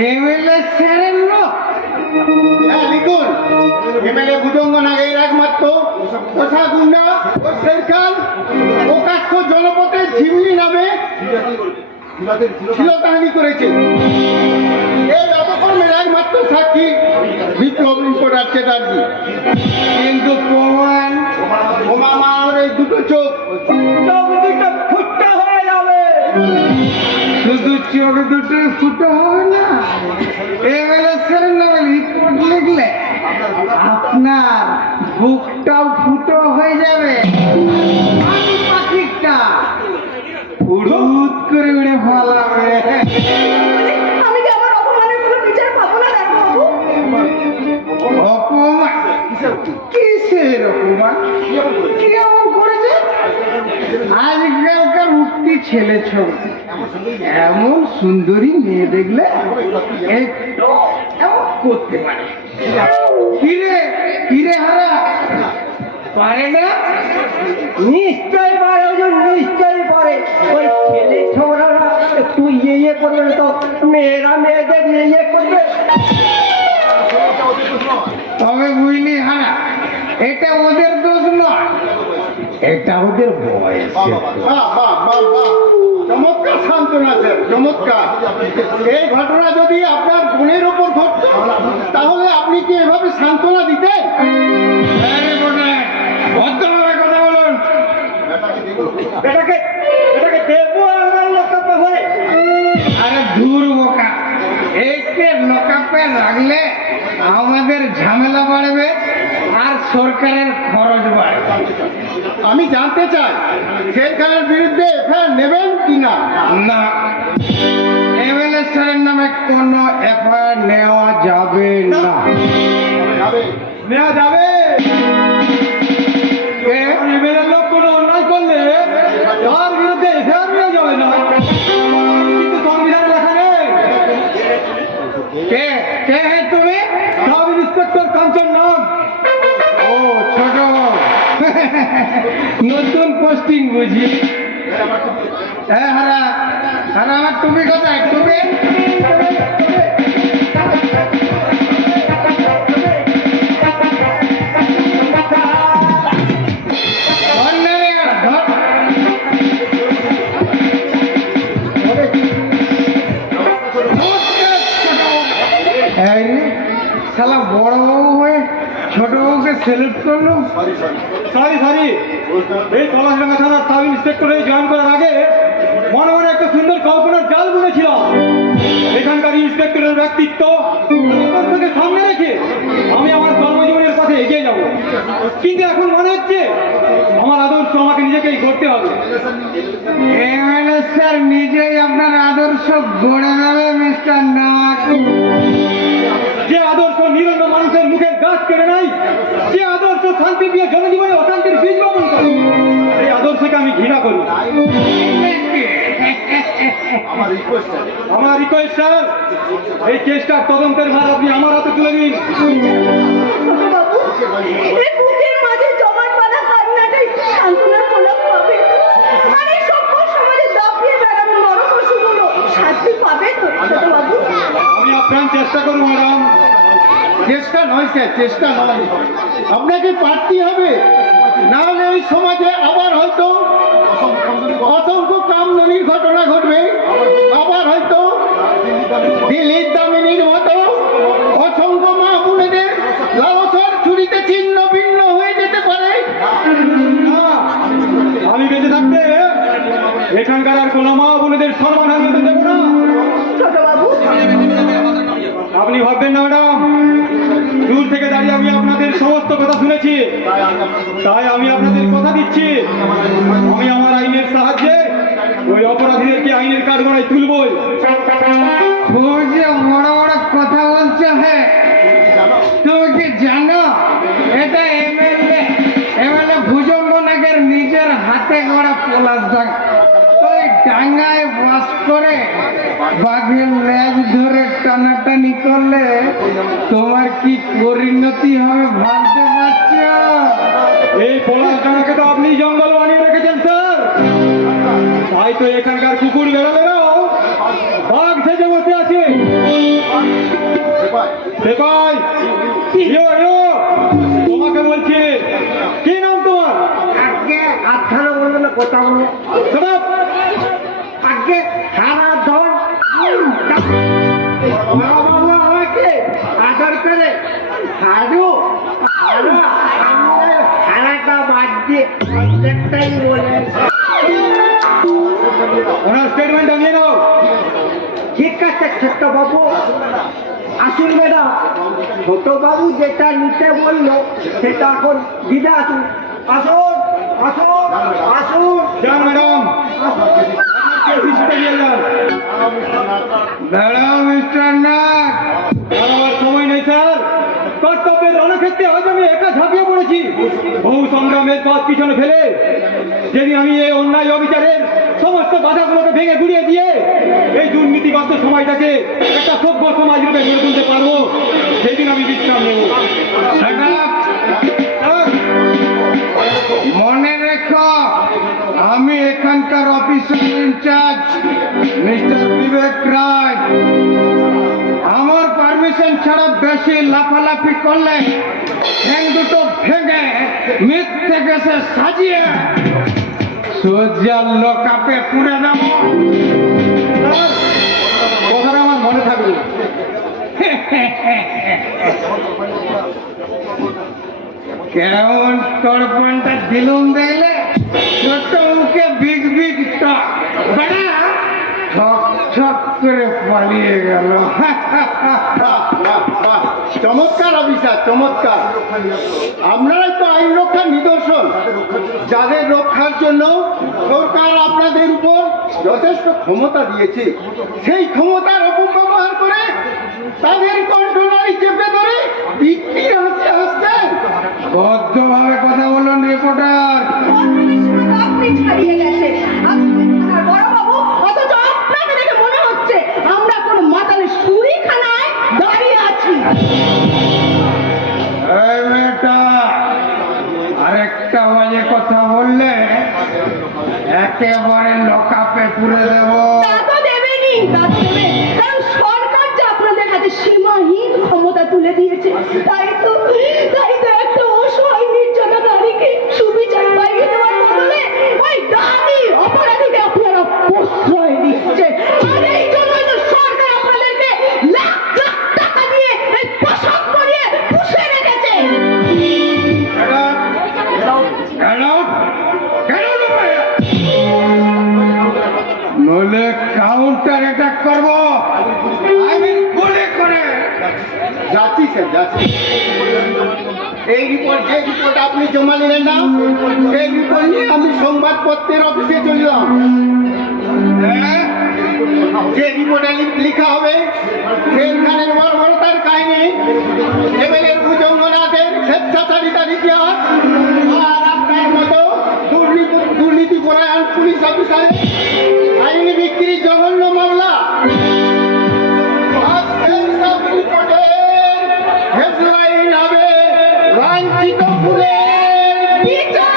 এমএলএ শেরের লোক? হ্যাঁ লিখুন। এমএলএ ভুজঙ্গনাথের একমাত্র পোষা গুন্ডা ও শের খান প্রকাশ্য জনপথে ঝিমলি নামে শ্লীলতাহানি করেছে। এই অপকর্মের একমাত্র সাক্ষী বিপ্লব রিপোর্টার চ্যাটার্জি। কিন্তু প্রমাণ? আমার এই দুটো চোখ দুটো ফুটতে হয়ে যাবে। শুধু চোখ দুটো ফুটো হবে না, এমএলএ শেরের নামে রিপোর্ট লিখলে আপনার বুকটাও ফুটো হয়ে যাবে। আমি পাখিটা ফুরুত করে উড়ে পালাবে। আমি কি আমার অপমানের কোনো বিচার পাবো না ডাক্তারবাবু? অপমান? কিসের অপমান? কি এমন করেছে? আজকালকার উঠতি ছেলে ছবি, এমন সুন্দরী মেয়ে দেখলে একটু এমন করতে পারে। কিরে কিরে হারা, পারে না? নিশ্চয় পারে হুজুর, নিশ্চয় পারে। ওই ছেলে ছোকরারা একটু ইয়ে করবে না তো মেয়েরা মেয়েদের ইয়ে করবে। তবে বুঝলি হারা, এটা ওদের দোষ নয়, এটা ওদের বয়স। চমৎকার সান্ত্বনা স্যার, চমৎকার। এই ঘটনা যদি আপনার বোনের ওপর ঘটত তাহলে আপনি কি এভাবে সান্ত্বনা দিতেন? ভদ্রভাবে কথা বলুন। এটাকে দেবো আমার লোককে হয়ে। আরে দূর বোকা, একে লোকাপে রাখলে আমাদের ঝামেলা বাড়বে আর সরকারের খরচ বাড়বে। আমি জানতে চাই শের খানের বিরুদ্ধে এফআইআর নেবেন কিনা? না, এমএলএ স্যারের নামে কোনো এফআইআর নেওয়া যাবে না। নেওয়া যাবে। এমএলএ লোক কোনো অন্যায় করলে তার বিরুদ্ধে এফআইআর নেওয়া যাবে না, কিন্তু সংবিধান নতুন পোস্টিং বুঝি। হ্যাঁ হারা হারা, আমার টুপি কোথায়? টুপি ধর না রে, ধর। এই রে, শালা বড় বাবু হয়ে ছোট বাবুকে সেলুট করলো। সরি এই পলাশডাঙ্গা থানার সাব ইন্সপেক্টরে জয়েন করার আগে মনে মনে একটা সুন্দর কল্পনার জাল বুনেছিলাম। এখানকার ইন্সপেক্টরের ব্যক্তিত্ব আদর্শকে সামনে রেখে আমি আমার কর্মজীবনের পথে এগিয়ে যাব, কিন্তু এখন মনে হচ্ছে আমার আদর্শ আমাকে নিজেকেই গড়তে হবে। এমএলএ স্যার নিজেই আপনার আদর্শ গড়ে নেবে মিস্টার নাগ। যে আদর্শ নিরন্ন মানুষের মুখের গাছ কেড়ে নাই, যে আদর্শ শান্তি দিয়ে জনজীবনে অশান্তির বীজ বপন করে, সেই আদর্শকে আমি ঘৃণা করি। আমার রিকোয়েস্ট স্যার, এই কেসটার তদন্তের ভার আপনি আমার হাতে তুলে দিন। ছোটবাবু, এই বুকের মাঝে জমাট বাঁধা কান্নাটা একটু সান্ত্বনার প্রলাপ পাবে। আর এই সভ্য সমাজে দাপিয়ে বেড়ানো নরপশুগুলো শাস্তি পাবে তো ছোটবাবু? আমি আপ্রাণ চেষ্টা করব ম্যাডাম। চেষ্টা নয় স্যার, চেষ্টা নয়, আপনাকে পারতেই হবে, না হলে এই সমাজে আবার হয়তো অসংখ্য কামদুনির ঘটনা ঘটবে, আবার হয়তো দিল্লির দামিনীর মতো অসংখ্য মা বোনেদের লালসার ছুরিতে ছিন্ন ভিন্ন হয়ে যেতে পারে। না, আমি বেঁচে থাকতে এখানকার আর কোনো মা বোনেদের সম্মান হারিয়ে দেবো না। ছোটবাবু, আপনি ভাববেন না ম্যাডাম, দূর থেকে দাঁড়িয়ে আমি আপনাদের সমস্ত কথা শুনেছি, তাই আমি আপনাদের কথা দিচ্ছি, আমি আমার আইনের সাহায্যে ওই অপরাধীদেরকে আইনের কাঠগড়ায় তুলবই। ও যে বড় বড় কথা বলছো, হ্যাঁ তুমি কি জানো এটা এমএলএ ভুজঙ্গ নাগের নিজের হাতে গড়া পলাশডাঙ্গা। ওই ডাঙ্গায় বাস করে বাঘের লেজ ধরে টানাটানি করলে তোমার কি পরিণতি হবে ভাবতে পারছো? এই পলাশডাঙ্গাকে তো আপনি জঙ্গল বানিয়ে রেখেছেন স্যার, তাই তো এখানকার কুকুর বেড়ালেরাও বাঘ সেজে বসে আছে। সেপাই, তোমাকে বলছি, কি নাম তোমার? আগে আঠারো বলবো না, কথা বলবো। শোনো, আগে সারা ধন আমাকে আদর করে হারু হারাটা বাদ দিয়ে প্রত্যেকটাই বলে। ওনার স্টেটমেন্টটা নিয়ে নাও। ঠিক আছে ছোট্ট বাবু, আসুন ম্যাডাম। ছোট বাবু যেটা নিতে বললো সেটা এখন দিদা আসুন, আসুন আসুন আসুন। যান ম্যাডাম, দাঁড়াও মিস্টার নাগ। আমার সময় নেই স্যার, কর্তব্যের রণক্ষেত্রে আজ আমি একা ঝাঁপিয়ে পড়েছি। বহু সংগ্রামের পথ পিছনে ফেলে যেদিন আমি এই অন্যায় অবিচারের সমস্ত বাধাগুলোকে ভেঙে গুড়িয়ে দিয়ে এই দুর্নীতিগ্রস্ত সমাজটাকে একটা সভ্য সমাজ রূপে গড়ে তুলতে পারবো, সেদিন আমি বিশ্রাম নেব। Shut up! মনে রেখো, আমি এখানকার অফিসার ইনচার্জ মিস্টার বিবেক রায়। আমার পারমিশন ছাড়া বেশি লাফালাফি করলে ঠ্যাং দুটো ভেঙে মিথ্যে গেছে সাজিয়ে সোজা লোকাপে পুড়ে দেব। কথাটা আমার মনে থাকবে। কেমন তড়পনটা দিলুম দেখলে? ছোট মুখে বিগ বিগ টক, বেড়া ঠক ঠক করে পালিয়ে গেল। চমৎকার অফিসার, চমৎকার। আপনারাই তো আইন রক্ষার নিদর্শন, যাদের রক্ষার জন্য সরকার আপনাদের উপর যথেষ্ট ক্ষমতা দিয়েছে, সেই ক্ষমতার অপব্যবহার করে তাদের কণ্ঠনালী চেপে ধরে বিক্রি হাসি হাসছেন। বদ্ধভাবে কথা বলুন রিপোর্টার। আপনি ছাড়িয়ে গেছে বড়বাবু, অথচ আপনাকে দেখে মনে হচ্ছে আমরা কোন মাতালের সুরিখানায় দাঁড়িয়ে আছি। এই মেয়েটা আরেকটা বাজে কথা পুরে দেব। তা তো দেবেনি, তা তো দেবে, কারণ সরকার যে আপনাদের হাতে সীমাহীন ক্ষমতা তুলে দিয়েছে। তাই তো একটা অসহায় নির্যাতনা নারীকে সুবিচার পাইয়ে দেওয়ার বদলে ওই দামি অপরাধীকে আপনারা প্রশ্রয় দিচ্ছেন। আর এই জন্যই তো সরকার আপনাদেরকে লাখ লাখ টাকা দিয়ে এই পোশাক করিয়ে পুষে রেখেছে। নইলে কাউন্টার অ্যাটাক করবো, আমি গুলি করে। যাচ্ছি স্যার, যাচ্ছি। এই রিপোর্ট, যে রিপোর্ট আপনি জমা নিলেন না, সেই রিপোর্ট নিয়ে আমি সংবাদপত্রের অফিসে চললাম। হ্যাঁ? যে রিপোর্টে লেখা হবে সেখানের বর্বরতার কাহিনী, এমএলএর ভুজঙ্গনাথের স্বেচ্ছাচারিতার ইতিহাস, আর আপনার মতো দুর্নীতিপরায়ণ পুলিশ অফিসারের আইন বিক্রির জঘন্য মামলা। আজকের সব রিপোর্টের হেডলাইন হবে লাঞ্ছিত ফুলের বিচার।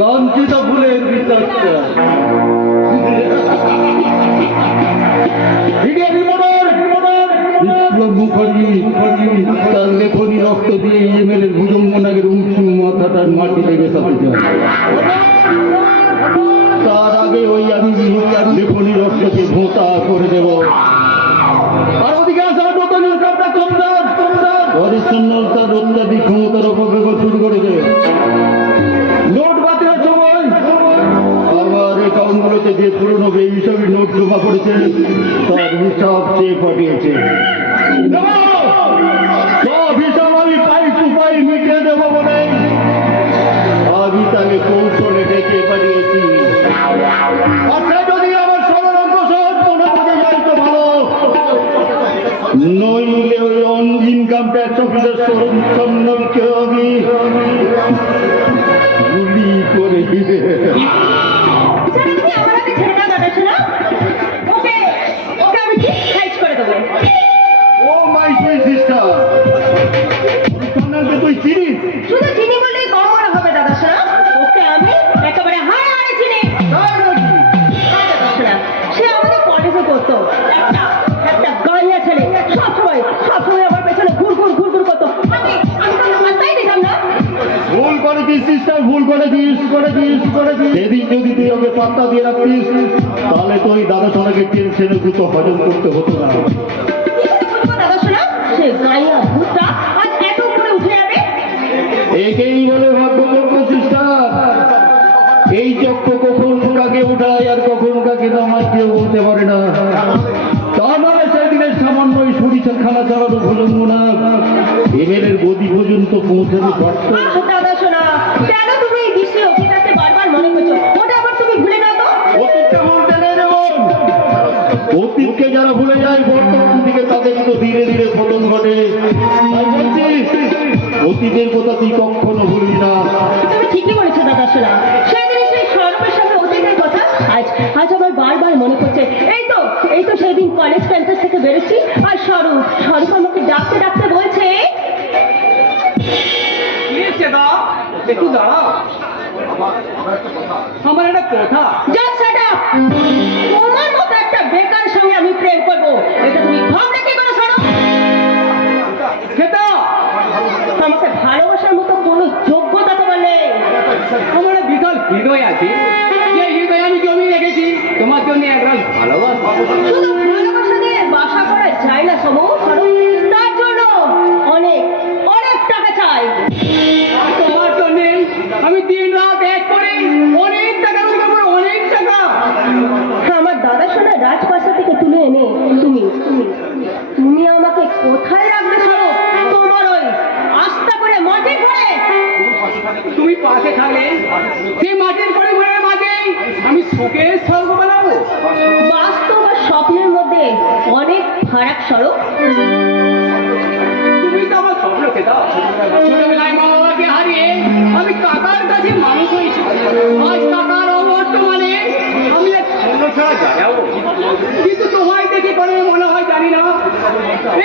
লাঞ্ছিত ফুলের বিচার বিপ্লব মুখার্জি তার লেখনী রক্ত দিয়ে এমএলএর ভুজঙ্গনাগের উঁচু মাথাটার মাটি লেগে থাকতে চায়। তার আগে ওই আমি লেখনী রক্তকে ভোঁতা করে দেব। আর ওদিকে আসার নতুন সবটা কমদার তার অত্যাধিক ক্ষমতার অপব্যবহার শুরু করেছে। নোট বাতিলের সময় আবার অ্যাকাউন্টগুলোতে যে পুরনো বেহিসাবি নোট জমা করেছে তার হিসাব চেয়ে পাঠিয়েছে। সব হিসাব আমি পাই টু পাই মিটিয়ে দেবো বলে আমি তাকে কৌশলে ডেকে পাঠিয়েছি। আচ্ছা, যদি আমার ষড়যন্ত্র সহজ মনে বুঝে যায় তো ভালো, নইলে ওই ইনকাম ট্যাক্স অফিসের সন্ন্যকে আমি গুলি করে দিবে। আপনি আমার হাতে ছেড়ে দাও দাদা শোনা, ওকে ওকে আমি ঠিক সাইজ করে দেবো। ও মাই সুইট সিস্টার, কন্যাকে তুই চিনিস? শুধু চিনি বললেই কম মনে হবে দাদা শোনা, ওকে আমি একেবারে হাড়ে হাড়ে চিনি। হ্যাঁ দাদা শোনা, সে আমাদের কলেজে করতো, একটা গাইয়া ছেলে, সবসময় আমার পেছনে ঘুর করতো। আমি তো পাত্তাই দিতাম না। ভুল করেছিস সিস্টার, ভুল করেছিস। সেদিন যদি তুই ওকে পাত্তা দিয়ে রাখতিস তাহলে তো ওই দাদা সোনাকে টেনশনে দ্রুত হজম করতে হতো না। দাদা শোনা, সে গাইয়া ভূতটা আজ এত উপরে উঠে যাবে। একেই বলে ভাগ্যচক্র সিস্টার। এই চক্র কখন কাকে উঠায় আর কখন কাকে নামায় কেউ বলতে পারে না। তার মানে সেদিনের সামান্য ওই সরিষা খানা চালানো ভুলঙ্গ না এমএলএর গদি পর্যন্ত পৌঁছাতে পারত। দাদা শোনা, কেন তুমি এই দৃশ্যে অতীতকে বারবার মনে করছো? ওটা আবার তুমি ভুলে না তো। অতীতকে ভুলতে নেই রে বোন। অতীতকে যারা ভুলে যায় বর্তমান দিকে তাদের তো ধীরে ধীরে পতন ঘটে। তাই বলছি অতীতের কথা তুই কখনো ভুলবি না। তুমি ঠিকই বলেছো দাদা শোনা, সেদিন সেই সৌরভের সাথে অতীতের কথা আজ আমার বারবার মনে পড়ছে। এই তো সেদিন কলেজ ক্যাম্পাস থেকে বেরোচ্ছি আর স্বরূপ আমাকে ডাকতে বলছে, একটু দাঁড়াও, আমার একটা কথা। Just shut up! তোমার মতো একটা বেকার সঙ্গে আমি প্রেম করবো, এটা তুমি ভাবলে কি করে স্বরূপ? সেটা আমাকে ভালোবাসার মতো কোনো যোগ্যতা তোমার নেই। আমার একটা বিশাল হৃদয় আছে, যে হৃদয় আমি জমি রেখেছি তোমার জন্য একরাশ ভালোবাসা। শুধু ভালোবাসা দিয়ে বাসা করা যায় না স্বরূপ। তার জন্য অনেক টাকা চাই। তোমার জন্য আমি দিন রাত এক করে অনেক টাকা রোজগার করবো, অনেক টাকা। আমার দাদা শোনা রাজপ্রাসাদ থেকে তুলে এনে তুমি আমাকে কোথায় রাখবে স্বরূপ? তোমার ওই আস্থা করে মাটির ঘরে। তুমি পাশে থাকলে সেই মাটির ঘরে ঘরের মাঝে আমি শোকের স্বর্গ বানাবো। বাস্তব আর স্বপ্নের মধ্যে অনেক ফারাক স্বরূপ। তুমি তো আমার স্বপ্ন খেতা। ছোটবেলায় মা বাবাকে হারিয়ে আমি কাকার কাছে মানুষ হয়েছি। আজ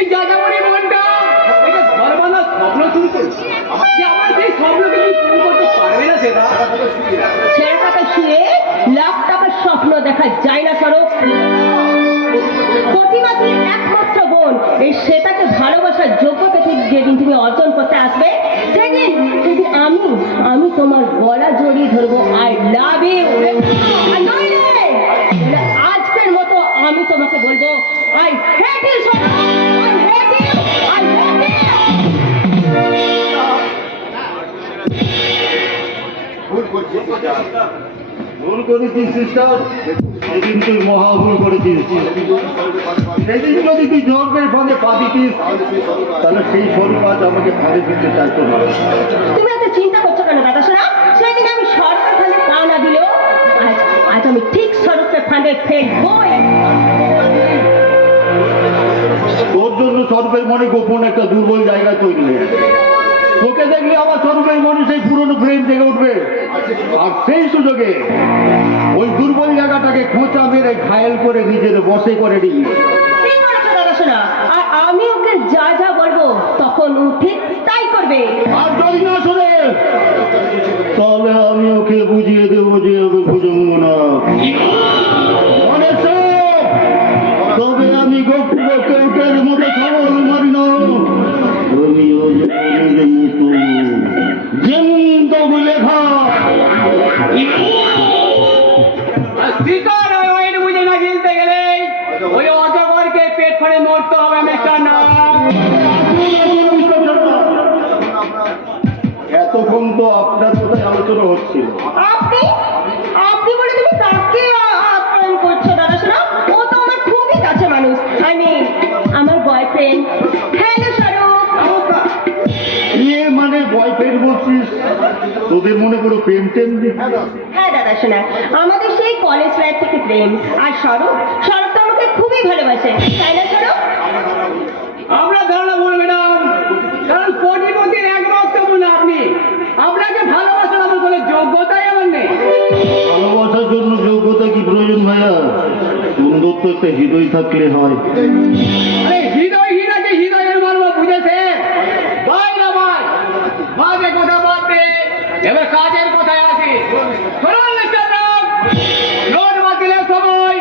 এই যাযাবরী মনটা এটা সর্বনাশ স্বপ্ন শুরু করেছে যে আমার সেই স্বপ্নকে তুমি পূরণ করতে পারবে না সেটা ছেড়ে টাকা শুয়ে লাখ টাকার স্বপ্ন দেখা যায় না স্বরূপ। প্রতিমাতির একমাত্র বোন এই শ্বেতাকে ভালোবাসার যোগ্যতা যেদিন তুমি অর্জন করতে আসবে সেদিন সেদিন আমি তোমার গলা জড়িয়ে ধরবো আই লাভ ইউ। আজকের মতো আমি তোমাকে বলবো I hate you, I hate you, I hate you. ভুল করেছিস সিস্টার, সেদিন তুই মহা ভুল করেছিস। সেদিন যদি তুই জন্মের ফাঁদে পা দিতিস তাহলে সেই স্বরূপ আজ আমাকে ফাঁদে দিতে চাইতো না। তুমি এত চিন্তা করছো কেন দাদা সোনা? সেদিন আমি সরকার ফাঁদে পা না দিলেও আজ আমি ঠিক স্বরূপের ফাঁদে ফেলবই। তোর জন্য স্বরূপের মনে গোপন একটা দুর্বল জায়গা তৈরি হয়ে গেছে। তোকে দেখলে আমার স্বরূপের মনে সেই পুরনো প্রেম জেগে উঠবে, আর সেই সুযোগে ওই দুর্বল জায়গাটাকে খোঁচা মেরে ঘায়েল করে নিজের বশে করে নিবি। ঠিক বলেছো দাদা সোনা। আর আমি ওকে যা যা বলবো তখন ও ঠিক তাই করবে। আর যদি না শোনে তাহলে আমি ওকে বুঝিয়ে দেবো যে আমি ভুজঙ্গ না। মনে সব, তবে আমি কেউটের মতো খবর মারি না। আমিও জিন্দ বলে খা শিকার ওই বুঝে না গিলতে গেলে ওই অজগরকে পেট ফাড়ে মরতে হবে মিস্টার নাম। এতক্ষণ তো আপনার কোথায় আলোচনা হচ্ছিল। আপনি আপনি বলে তুমি কাকে আপ্যায়ন করছো দাদা সোনা? ও তো আমার খুবই কাছে মানুষ, আমার বয়ফ্রেন্ড। হ্যালো স্বরূপ। ইয়ে মানে বয়ফ্রেন্ড বলছিস? তোদের মনে করো প্রেম টেম নেই? হ্যাঁ দাদা সোনা, আমাদের সেই কলেজ লাইফ থেকে প্রেম। আর স্বরূপ তো আমাকে খুবই ভালোবাসে, তাই না স্বরূপ? আমরা ধারণা ভুল ম্যাডাম, কারণ কোটিপতির একমাত্র বোন আপনি। আপনাকে ভালোবাসার আমার কোনো যোগ্যতাই আমার নেই। ভালোবাসার জন্য যোগ্যতা কি প্রয়োজন ভাইয়া? সুন্দর তো একটা হৃদয় থাকলে হয়। আরে হৃদয়হীন আছে, হৃদয়ের মর্ম বুঝেছে? ভাই না ভাই, বাজে কথা বাদ দে, এবার কাজের কথায় আসি। শুনুন মিস্টার রাম, নোট বাতিলের সময়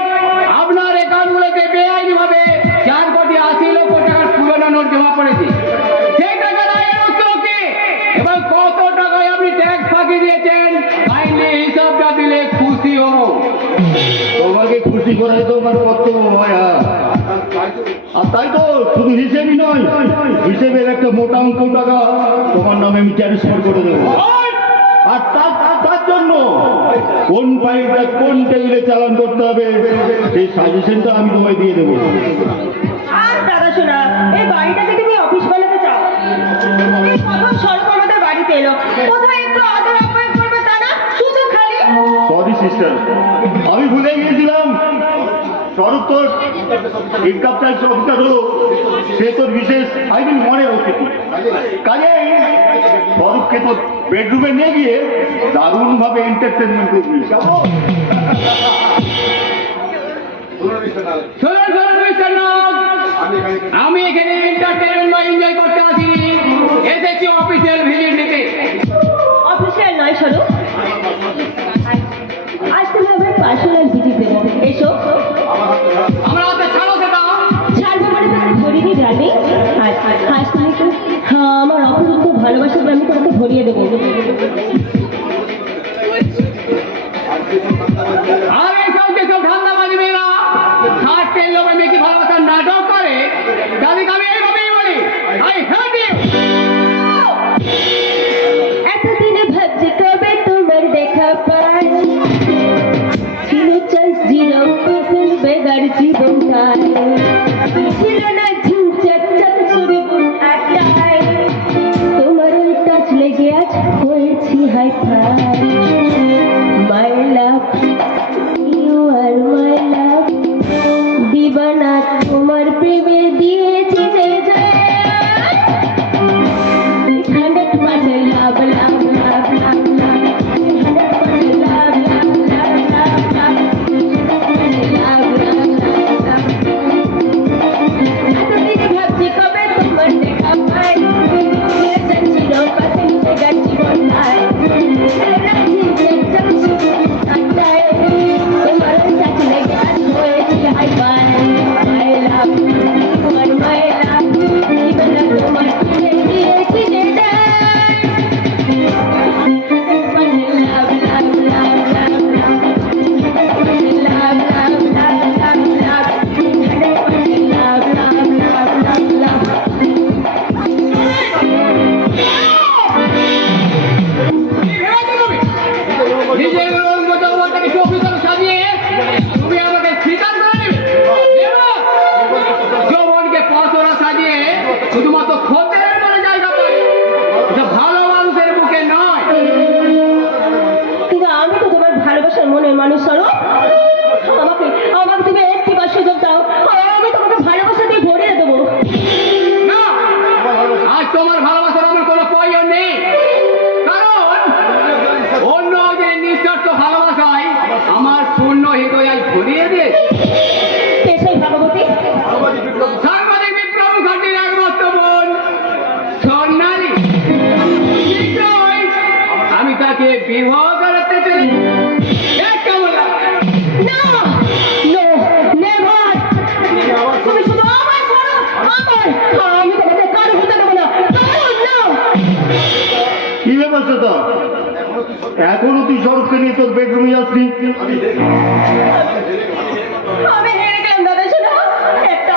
আপনার অ্যাকাউন্টগুলোতে বেআইনি ভাবে 4,80,00,000 টাকার পুরনো নোট জমা পড়েছে। সেই টাকার আয়ের উৎস কি এবং কত টাকায় আপনি ট্যাক্স ফাঁকি দিয়েছেন কাইন্ডলি হিসাবটা দিলে খুশি হব। তোমাকে খুশি করাই তো আমার কর্তব্য ভাইয়া। আর তাই তো শুধু হিসেবই নয়, হিসেবের একটা মোটা অঙ্ক টাকা তোমার নামে আমি ট্রান্সফার করে দেবো। আর তার জন্য কোন ফাইলটা কোন টেবিলে চালান করতে হবে সেই সাজেশনটা আমি তোমায় দিয়ে দেবো। আর দাদা সোনা, এই বাড়িটাকে তুমি অফিস বানাতে চাও? এই প্রথম স্বরূপ আমাদের বাড়িতে এলো, কোথায় একটু আদর আপ্যায়ন করবে তা না, শুধু খালি। সরি সিস্টার, আমি ভুলে গিয়েছিলাম। স্বরূপ তোর ইনকাম ট্যাক্স অফিসার হলো, সে তোর বিশেষ মনের অতিথি। কাজেই স্বরূপকে তোর বেডরুমে নিয়ে গিয়ে দারুণ ভাবে এন্টারটেনমেন্ট করবি। শুনুন মিস্টার নাগ, আমি এখানে এন্টারটেনমেন্ট বা এনজয় করতে আসিনি, এসেছি অফিসিয়াল ভিজিট নিতে। অফিসিয়াল নয় স্বরূপ, আজ তুমি আমার পার্সোনাল ভিজিট দেবো। এসো। আমরা হাতে ছাড়ো সেটা। ছাড়বো মানে তোমাকে ধরিয়ে রানি। আজ তুমি তো আমার অপরূপ ভালোবাসার আমি তোমাকে ধরিয়ে দেবো। আর এইসব যেসব ঠান্ডা বাজবে না, ষাটটের লোকের মেয়েকে ভালোবাসার নাটক করে, তাদেরকে আমি এইভাবেই বলি, আই হেট ইউ। এতদিনে ভাবছি কবে তোমার দেখা পাই, ছিল চাইস 0% বেগার জীবনটাই, ছিল না ঝিনচাক চাক করে বুক আটাই, তোমার ওই টাচ লেগে আজ হয়েছি hi fi. My love, you are my love, দিবানা তোমার প্রেমে দিয়েছি যে যায়। প্রাণের মানুষ স্বরূপ, আমাকে আমাকে তুমি একটি বার সুযোগ দাও, আমি তোমাকে ভালোবাসা দিয়ে ভরিয়ে দেবো। না, আজ তোমার ভালোবাসার আমার কোনো প্রয়োজন নেই, কারণ অন্য যে নিঃস্বার্থ ভালোবাসায় আমার শূন্য হৃদয় আজ ভরিয়ে দিয়ে কে সেই ভাগবতী? সাংবাদিক বিপ্লব মুখার্জির একমাত্র বোন স্বর্ণালী। শীঘ্রই আমি তাকে বিবাহ করাতে চাই। কেমন লাগে? না, নো, নেভার। তুমি শুধু আমার করো, আমার। আমি তোমাকে কারো হতে দেবো না, কারণ না। কি ব্যাপার সেটা? এখনো তুই স্বরূপকে নিয়ে তোর বেডরুমে যাচ্ছি? আমি হেরে গেলাম দাদা, শোনো, একটা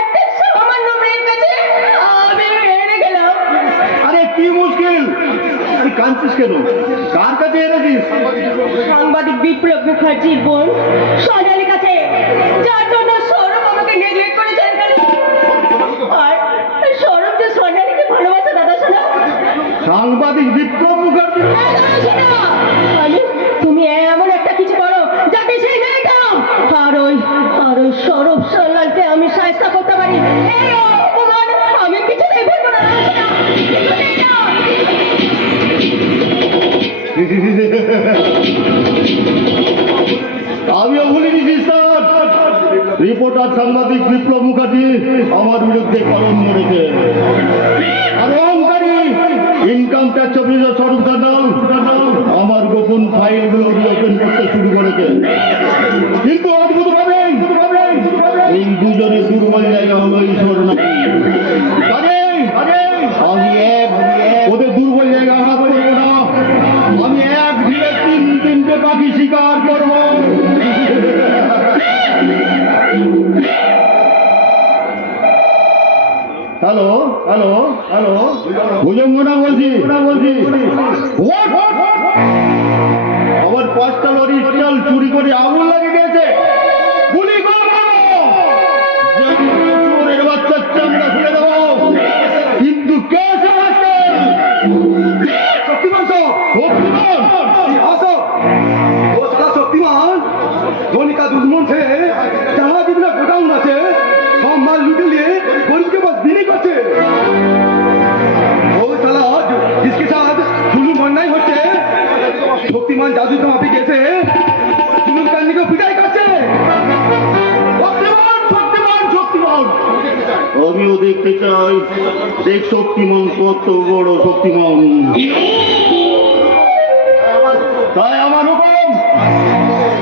একটা সামান্য মেয়ের কাছে আমি হেরে গেলাম। আরে কি মুশকিল, তুই কাঁদছিস কেন? কার কাছে হেরেছিস? সাংবাদিক বিপ্লব মুখার্জির বোন সোনালির কাছে, যার জন্য সৌরভ আমাকে নেগলেক্ট করেছে। আর সৌরভ যে সোনালিকে ভালোবাসে দাদা, শোনো, সাংবাদিক বিপ্লব মুখার্জি? আমি তুমি এমন একটা কিছু করো যাতে সেই মেয়েটা আর ওই সৌরভ সোনালকে আমি সাহায্য করতে পারি। এই অপমান আমি কিছুতেই ভুলবো না, কিছুতেই না। আমিও ভুলিনি সিস্টার। রিপোর্টার সাংবাদিক বিপ্লব মুখার্জি আমার বিরুদ্ধে কলম মরেছে। আর অহংকারী ইনকাম ট্যাক্স অফিসার স্বরূপ দাদাল আমার গোপন ফাইলগুলো ওপেন করতে শুরু করেছে। কিন্তু অদ্ভুত ভাবে এই দুজনের দুর্বল জায়গা হলো ঈশ্বর নাকি। আমি ওদের দুর্বল জায়গা হাত করবো না। আমি এক ঢিলে তিনটে পাখি শিকার করব। হ্যালো হ্যালো হ্যালো, ভুজঙ্গনা বলছি। What? আমার 5টা লরি চাল চুরি করে আগুন লাগিয়ে দিয়েছে। গুলি করবো, চোরের বাচ্চার চামড়া খুলে দেবো। কিন্তু কে সে আসছেন? শক্তিমান সব, শক্তিমান আসো, ও সারা শক্তিমান ধনিকা দুশ্মন से जहाँ जितना गोडाउन আছে সব মাল লুটে নিয়ে গরিবকে बस बिक्री করছে। ও সালা जिसके साथ जुलूम अन्याय হচ্ছে শক্তিমান জাদু তো মাপি গেছে, जुलूम करने को पिटाई করছে। শক্তিমান শক্তিমান শক্তিমান, আমিও দেখতে চাই দেখ শক্তিমান কত বড় শক্তিমান। তাই আমার হুকুম,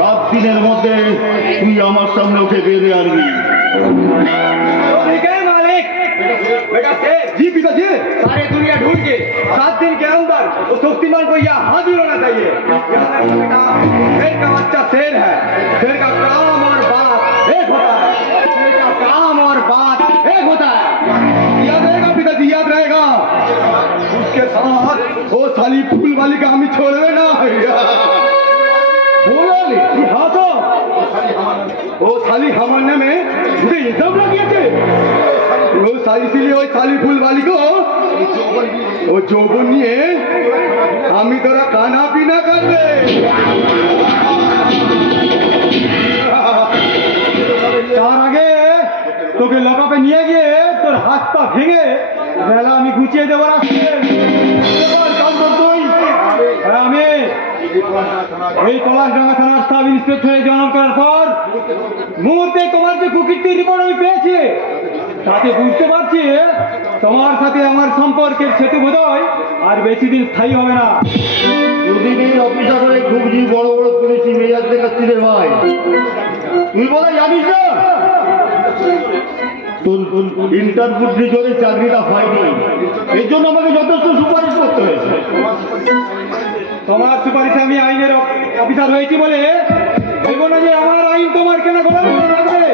7 দিনের মধ্যে তুই আমার সামনে উঠে বেঁধে আনবি। ठीक है मालिक। बेटा शेर जी पिताजी, सारे दुनिया ढूंढ के 7 दिन के अंदर उस शक्तिमान को यहाँ हाजिर होना चाहिए। याद रखना बेटा, शेर का बच्चा शेर है, शेर का काम और बात एक होता है, शेर का काम और बात एक होता है। याद रहेगा पिताजी, याद रहेगा। उसके साथ वो साली फूल वाली का हमें छोड़वे ना। फूल वाली हाँ तो वो साली हमारे में मुझे इल्जाम लगिए थे। वो साली इसीलिए वो साली फूल वाली को वो जोबन নিয়ে আমি তোরা খানা পিনা করবে। তার আগে তোকে লকাপে নিয়ে গিয়ে তোর হাত পা ভেঙে বেলা আমি গুছিয়ে দেবো রাখতে। আমি এই পলাশডাঙ্গা থানার সাব ইন্সপেক্টরে জয়েন করার পর মুহূর্তে তোমার যে কুকীর্তির রিপোর্ট আমি পেয়েছি তাতে বুঝতে পারছি তোমার সাথে আমার সম্পর্কের সেতু বোধহয় আর বেশি দিন স্থায়ী হবে না। দুদিন এই অফিসার হয়ে খুব বড় বড় পুলিশি মেজাজ দেখাচ্ছিস রে ভাই। তুই বলে জানিস না তোর ইন্টারভিউ জোরে চাকরিটা হয়নি, এর জন্য আমাকে যথেষ্ট সুপারিশ করতে হয়েছে। তোমার সুপারিশে আমি আইনের অফিসার হয়েছি বলে ভেবো না যে আমার আইন তোমার কেন গোলামি করে রাখবে।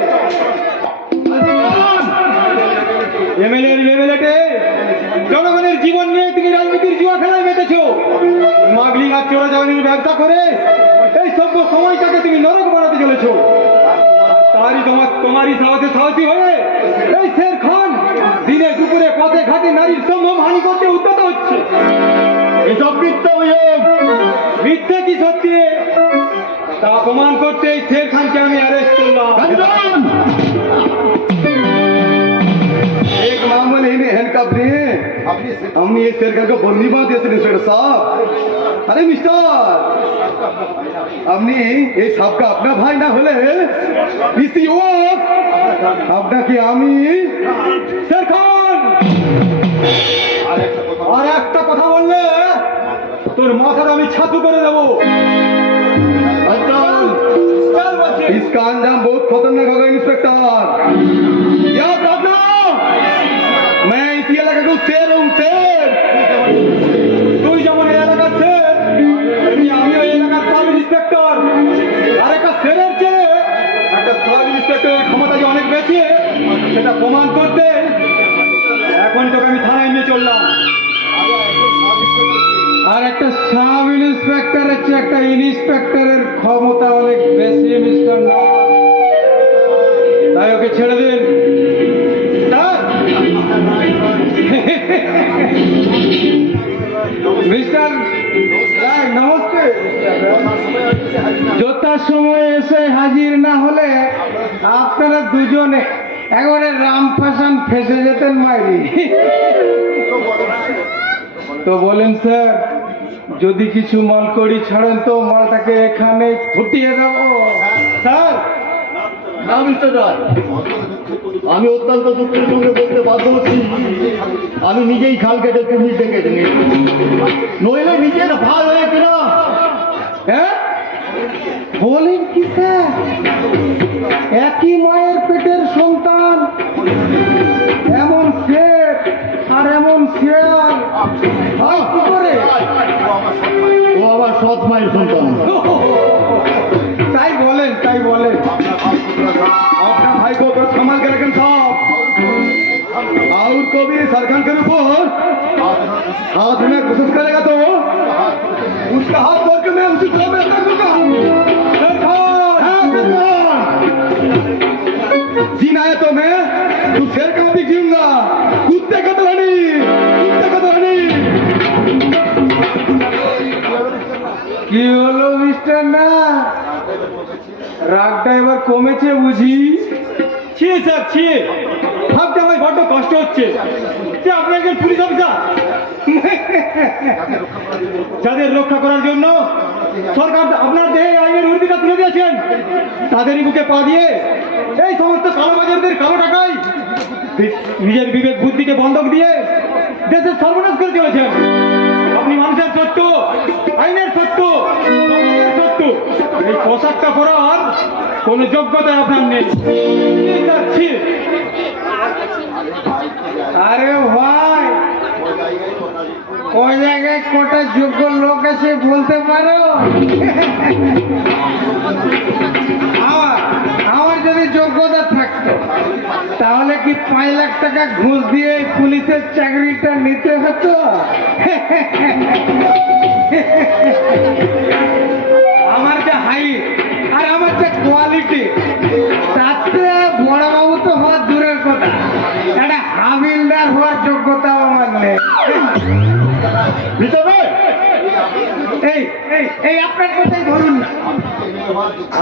এমএলএর লেভেলেটে জনগণের জীবন নিয়ে তুমি রাজনীতির জুয়া খেলায় মেতেছো। স্মাগলিং আর চোরাচালানির ব্যবসা করে এই সভ্য সময়টাকে তুমি নরক বানাতে চলেছো। তোমারই সাহসী হয়ে এই শের খান দিনে দুপুরে পথে ঘাটে নারীর সম্ভ্রম হানি করতে উদ্যত হচ্ছে। এসব মিথ্যা অভিযোগ। মিথ্যে কি সত্যি? তা প্রমাণ করতে এই শের খানকে আমি অ্যারেস্ট করলাম। रंजन एक मामूल ही नहीं हैंडकफ दिए हमने ये शेर खान को बंदी बांध दिया इंस्पेक्टर साहब। अरे मिस्टर আপনি এই সাপকা আপনার ভাই না হলে ইস ইউক আপনাকে আমি শের খান আর একটা কথা বললে তোর মাথাটা আমি ছাতু করে দেবো। रंजन चल बच्चे इसका अंजाम बहुत खतरनाक होगा इंस्पेक्टर याद रखना मैं इसी इलाके को शेर हूँ शेर তুই যেমন এই এলাকার শের আমিও এই এলাকার সাব ইন্সপেক্টর আর একটা শেরের চেয়ে একটা সাব ইন্সপেক্টরের ক্ষমতা যে অনেক বেশি সেটা প্রমাণ করতে এখন তোকে আমি থানায় নিয়ে চললাম। আর একটা সাব ইন্সপেক্টরের চেয়ে একটা ইন্সপেক্টরের ক্ষমতা অনেক বেশি মিস্টার তাই ওকে ছেড়ে দিন। মিস্টার নমস্তে যথা সময় এসে হাজির না হলে আপনারা দুজনে একবারে রামফাসান ফেসে যেতেন মাইরি। তো বলেন স্যার যদি কিছু মাল করি ছাড়েন তো মালটাকে এখানে ফুটিয়ে দেবো। স্যার না মিস্টার রায় আমি অত্যন্ত দুঃখের সঙ্গে বলতে বাধ্য হচ্ছি আমি নিজেই খাল কেটে পুলিশ ডেকে নিয়েছি নইলে নিজের ভাই হয়ে কিনা হ্যাঁ বলেন কি স্যার একই মায়ের পেটের সন্তান এমন শের আর এমন শেয়াল হয় কি করে? ও আমার সৎ মায়ের সন্তান তাই বলেন তাই বলেন अपना भाई को तो संभाल के रखें साहब और को भी सरखान के ऊपर हाथ में कोशिश करेगा तो उसका हाथ तोड़ के मैं उसी तरह में रख दूंगा। जीना है तो मैं तू शेर का भी जीऊंगा कुत्ते का तो नहीं कुत्ते का तो नहीं। কি হলো মিস্টার না রাগটা এবার কমেছে বুঝি? ছি স্যার ছি ভাবতে আমার বড্ড কষ্ট হচ্ছে যে আপনি একজন পুলিশ অফিসার যাদের রক্ষা করার জন্য সরকার আপনার দেহে আইনের উর্দিটা তুলে দিয়েছেন তাদেরই বুকে পা দিয়ে এই সমস্ত কালোবাজারদের কালো টাকায় নিজের বিবেক বুদ্ধিকে বন্ধক দিয়ে দেশের সর্বনাশ করে চলেছেন। আপনি মানুষের সত্য আইনের সত্য সমাজের সত্য এই পোশাকটা পরার কোনো যোগ্যতা আপনার নেই। যাচ্ছি আরে ভাই ওই জায়গায় কটা যোগ্য লোক আছে বলতে পারো? আমার যদি যোগ্যতা থাকতো তাহলে কি 5 লাখ টাকা ঘুষ দিয়ে এই পুলিশের চাকরিটা নিতে হতো? আমার যে হাইট আর আমার যে কোয়ালিটি তাতে বড়বাবু তো হওয়ার দূরের কথা একটা হাবিলদার হওয়ার যোগ্যতাও আমার নেই। মিস্টার রায় এই এই এই আপনার কথাই ধরুন না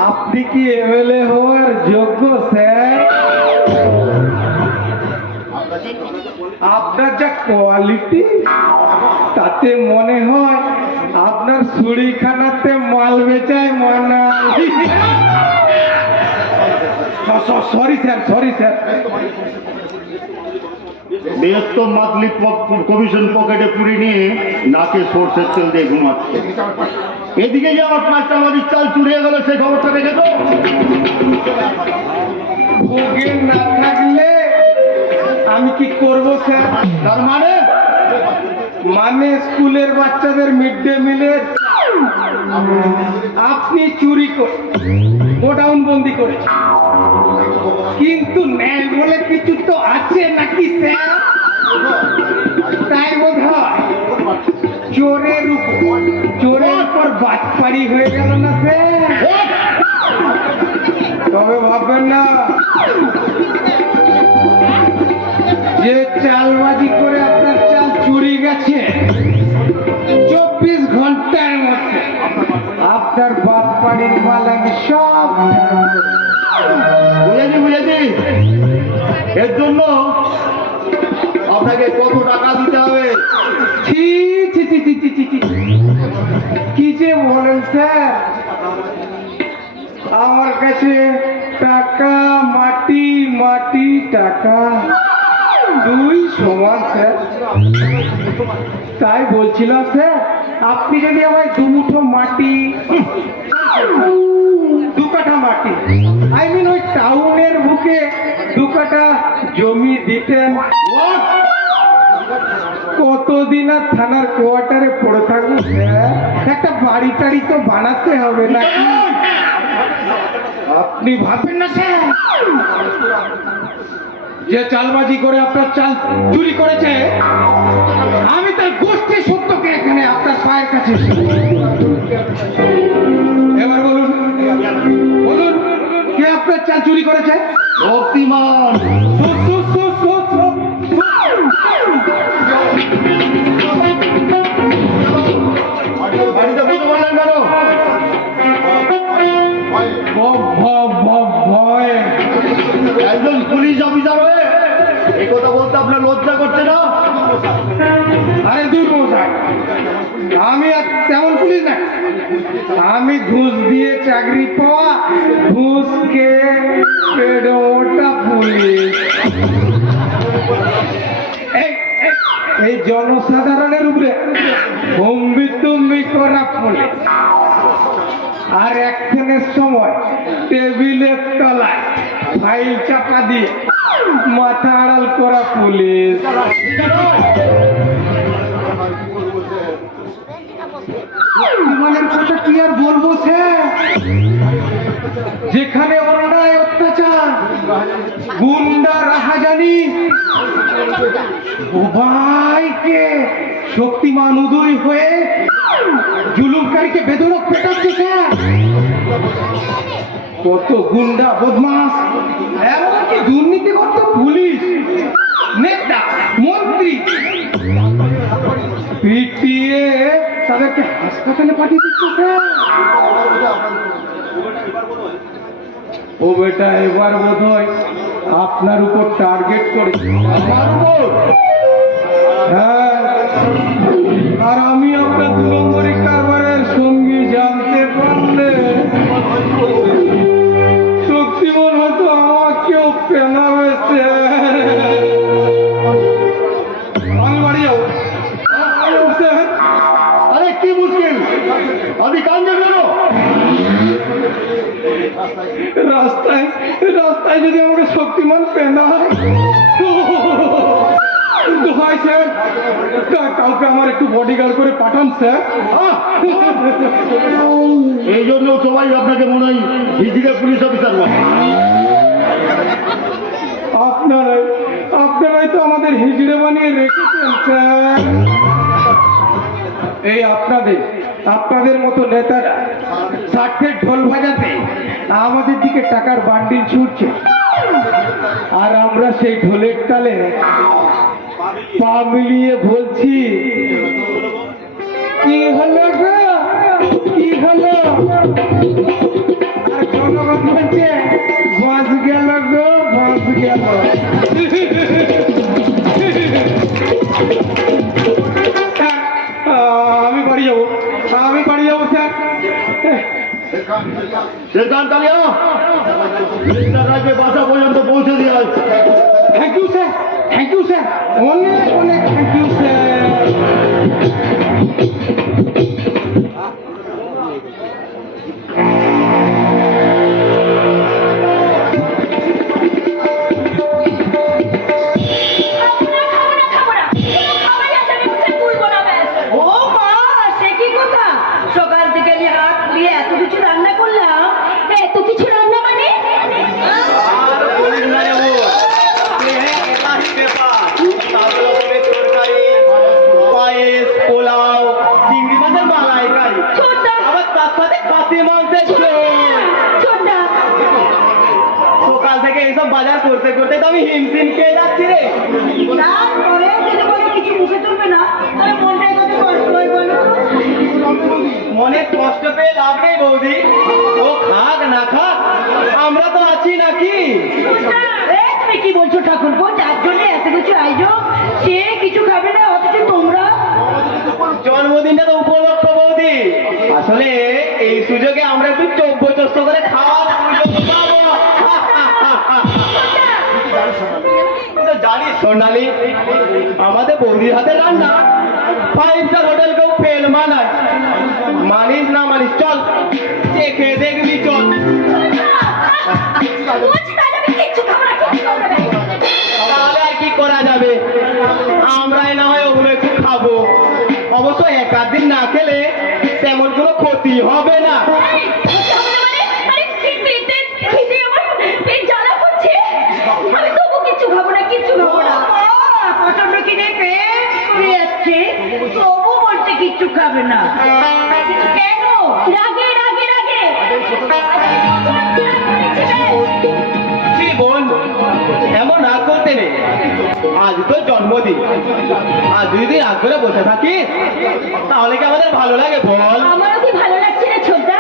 আপনি কি এমএলএ হওয়ার যোগ্য স্যার? আপনার যা কোয়ালিটি তাতে মনে হয় আপনার ছুরিখানাতে মাল বেচায় মানা। সরি স্যার সরি স্যার দেশ তো মাতলি কমিশন পকেটে পুরি নিয়ে নাকে সর্ষের তেল দিয়ে ঘুমাচ্ছে এদিকে যে আমার 5টা বাড়ির চাল চুরিয়ে গেল সেই খবরটা রেখে তো ভোগে না থাকলে আমি কি করব স্যার? তার মানে মানে স্কুলের বাচ্চাদের মিড ডে মিলের আপনি চুরি করে গোডাউন বন্দি করেছেন কিন্তু ন্যায় বলে কিছু তো আছে নাকি স্যার? তাই বোধ হয় চোরের উপর বাটপাড়ি হয়ে গেল না স্যার? তবে ভাববেন না যে চালবাজি করে আপনার চাল চুরি গেছে 24 ঘন্টার মধ্যে আপনার বাপ বাড়ির মাল আমি সব বুঝেছি এর জন্য আপনাকে কত টাকা দিতে হবে? ছি ছি ছি ছি ছি ছি ছি। কি যে বলেন স্যার, আমার কাছে টাকা মাটি মাটি টাকা দুই সমান স্যার। তাই বলছিলাম স্যার, আপনি যদি আমায় দুমুঠো মাটি, দু কাঠা মাটি, আই মিন ওই টাউনের বুকে দু কাঠা জমি দিতেন, কতদিন আর থানার কোয়ার্টারে পড়ে থাকবো স্যার? একটা বাড়ি টাড়ি তো বানাতে হবে নাকি? আপনি ভাববেন না স্যার, যে চালবাজি করে আপনার চাল চুরি করেছে, আমি তার গোষ্ঠী সত্যকে এখানে আপনার পায়ের কাছে এবার বলুন বলুন কে আপনার চাল চুরি করেছে? শক্তিমান। বাড়িতে বসে বললেন কেন? ভয় একজন পুলিশ অফিসার হয়ে এই কথা বলতে আপনার লজ্জা করছে না? আরে দূর মশাই, আমি আর তেমন পুলিশ না, আমি ঘুষ দিয়ে চাকরি পাওয়া ঘুষকে ওটা পুলিশ। এই জনসাধারণের উপরে হম্বি তুম্বি করা পুলিশ, আর একখানের সময় টেবিলের তলায় ফাইল চাপা দিয়ে মাথা আড়াল করা পুলিশ। বিমানের কথা কি আর বলবো স্যার, যেখানে অন্যায় অত্যাচার, গুন্ডা রাহাজানি, সবাইকে শক্তিমান উদয় হয়ে জুলুমকারীকে বেদরক পেটাচ্ছে স্যার। কত গুন্ডা বদমাস, এমনকি দুর্নীতি করতে পুলিশ, নেতা, মন্ত্রী পিটিয়ে তাদেরকে হাসপাতালে পাঠিয়ে দিচ্ছে স্যার। ও বেটা, এবার বোধ হয় আপনার উপর টার্গেট করে। আমার উপর? হ্যাঁ, আর আমি আপনার 2 নম্বরী কারবারের সঙ্গী জানতে পারলে শক্তিমান হয়তো আমাকেও পেনাবে স্যার। আমি বাড়ি যাবো স্যার। আরে কি মুশকিল, আপনি কান্দে কেন? রাস্তায় রাস্তায় যদি আমাকে শক্তিমান পেনা হয় স্যার, কাউকে আমার একটু বডিগার্ড করে পাঠান স্যার। এই জন্য সবাই আপনাকে মনে হয় ভিজিটে পুলিশ অফিসার বলে। আপনারাই তো আমাদের হিজড়ে বানিয়ে রেখেছেন স্যার। এই আপনাদের মতো নেতারা স্বার্থের ঢোল বাজাতে আমাদের দিকে টাকার বান্ডিল ছুটছে, আর আমরা সেই ঢোলের তালে পা মিলিয়ে বলছি, কি হলো গো, কি হলো? আর জনগণ বলছে, বাস গেল গো, বাস গেল। আমি বাড়ি যাবো স্যার। শেরখান কালিয়া, বাসা পর্যন্ত পৌঁছে দিয়ে আসছে। থ্যাংক ইউ স্যার, অনেক অনেক থ্যাংক ইউ স্যার। ও মা, সে কি কথা? সকাল থেকে আমি হাত পুড়িয়ে এত কিছু রান্না করলাম। এত কিছু রান্না মানে? পায়েস, পোলাও, চিংড়ি মাছের মালাইকারি, ছোট্টা আবার তার সাথে খাসি মাংসের ঝোল। ছোট্টা, সকাল থেকে এইসব বাজার করতে করতে তো আমি হিমশিম খেয়ে যাচ্ছি রে। তারপরে যদি বলো কিছু মুখে তুলবে না, তাহলে মনটাই কত কষ্ট হয় বলো। মনে কষ্ট পেয়ে লাভ নেই বৌদি, ও খাক না খাক আমরা তো আছি নাকি। তুমি কি বলছো ঠাকুরপো? যার জন্য এত কিছু আয়োজন, সে কিছু খাবে না, অথচ তোমরা। জন্মদিনটা তো উপলক্ষ বৌদি, আসলে এই সুযোগে আমরা একটু চব্য চস্ত করে খাওয়ার সুযোগ পাবো। তো জানিস সোনালি, আমাদের বৌদির হাতে রান্না 5 স্টার হোটেল কেউ ফেল মানায়। মানিস না মানিস, চল চেখে দেখবি, চল। তাহলে আর কি করা যাবে, আমরাই না হয় ওগুলো একটু খাবো। অবশ্য এক আধ দিন না খেলে তেমন কোনো ক্ষতি হবে না। কিচ্ছু খাবো না, কিচ্ছু খাবো না। প্রচন্ড খিদে পেট ফুলে যাচ্ছে, তবু বলছে কিচ্ছু খাবে না। কেন? রাগে রাগে রাগে। ছি বোন, এমন রাগ করতে নেই, আজ তো জন্মদিন। আজ যদি রাগ করে বসে থাকি তাহলে কি আমাদের ভালো লাগে বল? আমারও কি ভালো লাগছে না ছোটদা?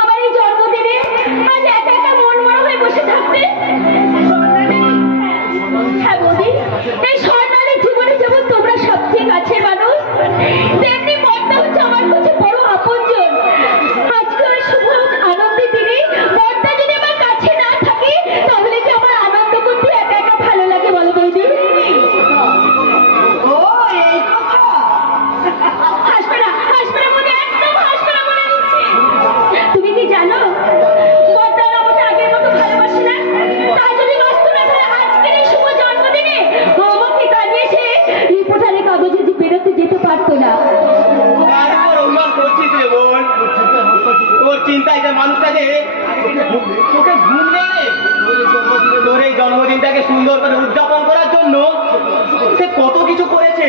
আমার এই জন্মদিনে আজ একা একা মন মরা হয়ে বসে থাকতে। হ্যাঁ বৌদি, এই স্বর্ণালী জীবনে যেমন তোমরা সবচেয়ে কাছের মানুষ, তেমনি বড়দা হচ্ছে আমার কাছে বড় আপনজন। আজকে ওই শুভ আনন্দের দিনে বড়দা যদি আমার কাছে না থাকে, তাহলে কি আমার আনন্দ করতে একা একা ভালো লাগে বলো বৌদি? ও এই কথা। হাসবে না, হাসবে না বৌদি, একদম হাসবে না বলে দিচ্ছি। তুমি কি জানো বড়দার আমাকে আগের মতো ভালোবাসে না? তাই যদি বাঁচত না, তাহলে আজকের এই শুভ জন্মদিনে আমাকে কাঁদিয়ে সে রিপোর্টারের কাগজে বেরোতে যেতে পারতো না। তারপর অভিমান করছিস রে বোন, তোর চিন্তায় যে মানুষটা যে তোকে ঘুম নেই, তোর এই জন্মদিনটাকে সুন্দর করে উদযাপন করার জন্য সে কত কিছু করেছে।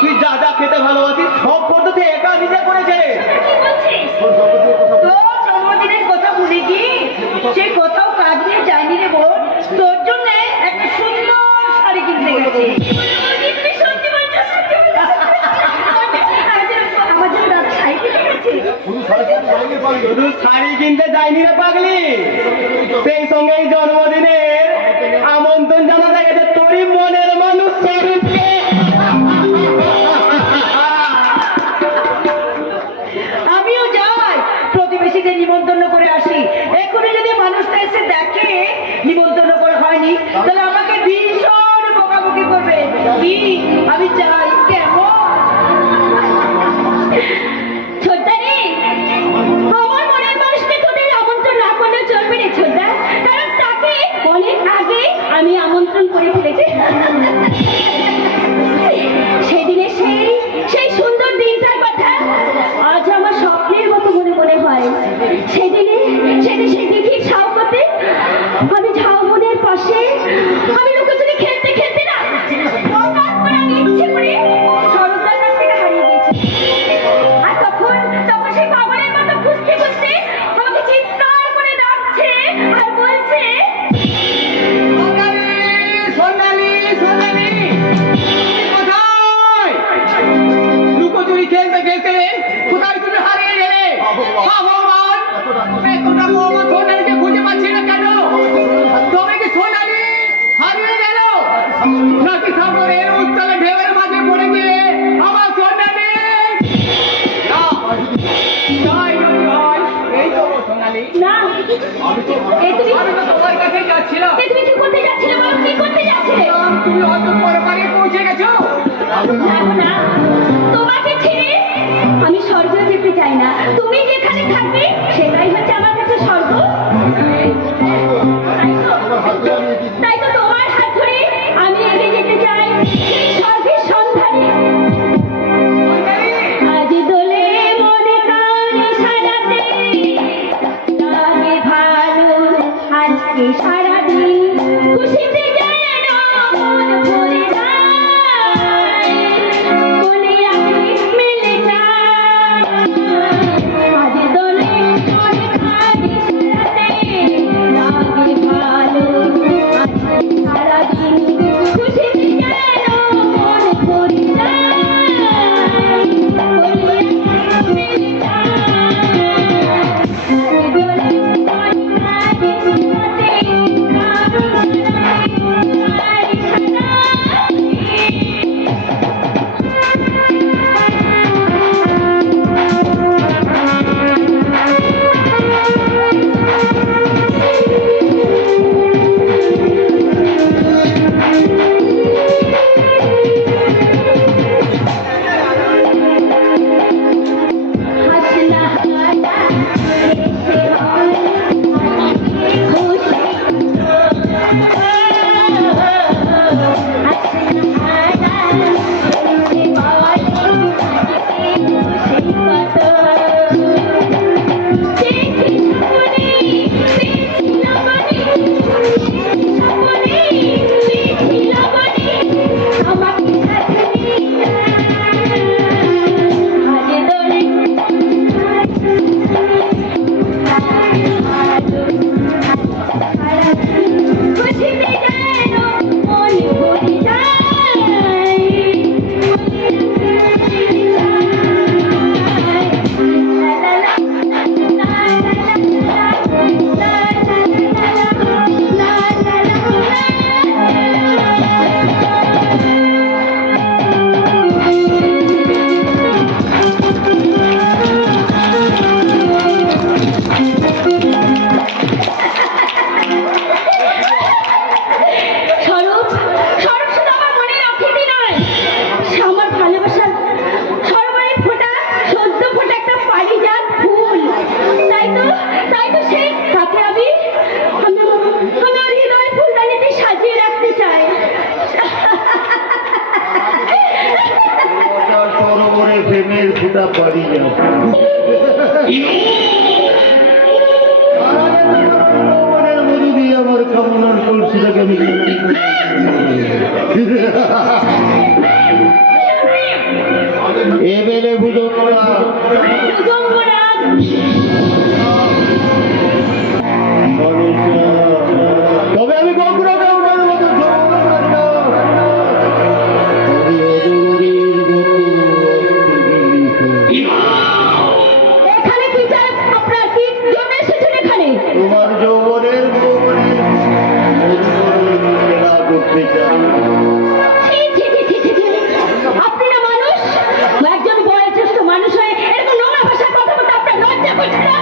তুই যা যা খেতে ভালোবাসিস সব পদ্ধতি একা নিজে করেছে। কি বলছিস? তোর জন্মদিনের কথা ভুলে কি সে কোথাও কাজ নিয়ে যায়নি রে বোন? তোর জন্য একটা সুন্দর শাড়ি কিনতে গেছে। তুমি সত্যি বলছো? সত্যি বলছো? আমার জন্য দাদা শাড়ি কিনতে গেছে। শুধু শাড়ি কিনতে যায়নি রে পাগলি, সেই সঙ্গে এই জন্মদিনের আমন্ত্রণ জানাতে গেছে তোরই মনের মানুষ স্বরূপকে। আমিও যাই, প্রতিবেশীদের নিমন্ত্রণ করে আসি। এখনই যদি মানুষটা এসে দেখে নিমন্ত্রণ করা হয়নি, তাহলে আমাকে ভীষণ বকাবকি করবে। কি আমি যাই কেমন? ছোটদারে, আমার মনের মানুষকে তোদের আমন্ত্রণ না করলে চলবে রে ছোটদা, কারণ তাকে অনেক আগে আমি আমন্ত্রণ করে ফেলেছি। সেদিনে সেই সুন্দর দিনটার কথা আজ আমার স্বপ্নের মতো মনে হয়। সেদিনে সেই দিঘির সাউকতে আমি ঝাউবনের পাশে আমি লুকোচুরি খেলতে খেলতে না হঠাৎ করে আমি ইচ্ছে করে সরদার কাছ থেকে হারিয়ে গেছি। আর তখন সেই পাগলের মতো খুঁজতে খুঁজতে আমাকে চিৎকার করে ডাকছে আর বলছে, সোনালি, সোনালি, তুমি কোথায়? লুকোচুরি খেলতে খেলতে কোথায় তুমি হারিয়ে গেলে? হ্যাঁ ভগবান, তোমরা মোহাম্মদ সোনালিকে খুঁজে পাচ্ছি না কেন? তবে কি সোনালি হারিয়ে গেল, নাকি সাগরের উত্তালে ঢেউয়ের মাঝে পড়ে গিয়ে আমার সোনালি? না, তাই যদি হয়, এই তো সোনালি। না আমি তো তোমার কাছে যাচ্ছিলাম। তুমি কি করতে যাচ্ছিলে বলো? কি করতে যাচ্ছিলে? তুমি হয়তো পরপারে পৌঁছে গেছো। না, তোমাকে ছেড়ে আমি স্বর্গ যেতে চাই না। তুমি যেখানে থাকবে সেটাই হচ্ছে আমার কাছে স্বর্গ। তাই তো তোমার হাত ধরে আমি এগিয়ে যেতে চাই সেই স্বর্গের সন্ধানে। আজ দোলে মনে কানে সাজাতে লাগে ভালো, আজকে সারাদিন খুশিতে যেন মন ভরে যায়, মনে আগে মেলে যায়। আজ দোলে মনে কানে সাজাতে লাগে ভালো, আজকে সারাদিন খুশিতে যেন মন ভরে যায়, মনে আগে বাড়ি যাও। মনের মধু দিয়ে আমার কামনার কলসিটাকে আমি এবেলে বুঝো না। তবে আমি গঙ্গুরা গাউনের মতো এখানে কি চাই আপনার? কি জন্য এসেছেন এখানে? তোমার যৌবনের খেলা করতে চাই। ছি, ছি, ছি, ছি, ছি, ছি। আপনি না মানুষ, একজন বয়োজ্যেষ্ঠ মানুষ হয়ে এরকম নোংরা ভাষায় কথা বলতে আপনার লজ্জা করছে না?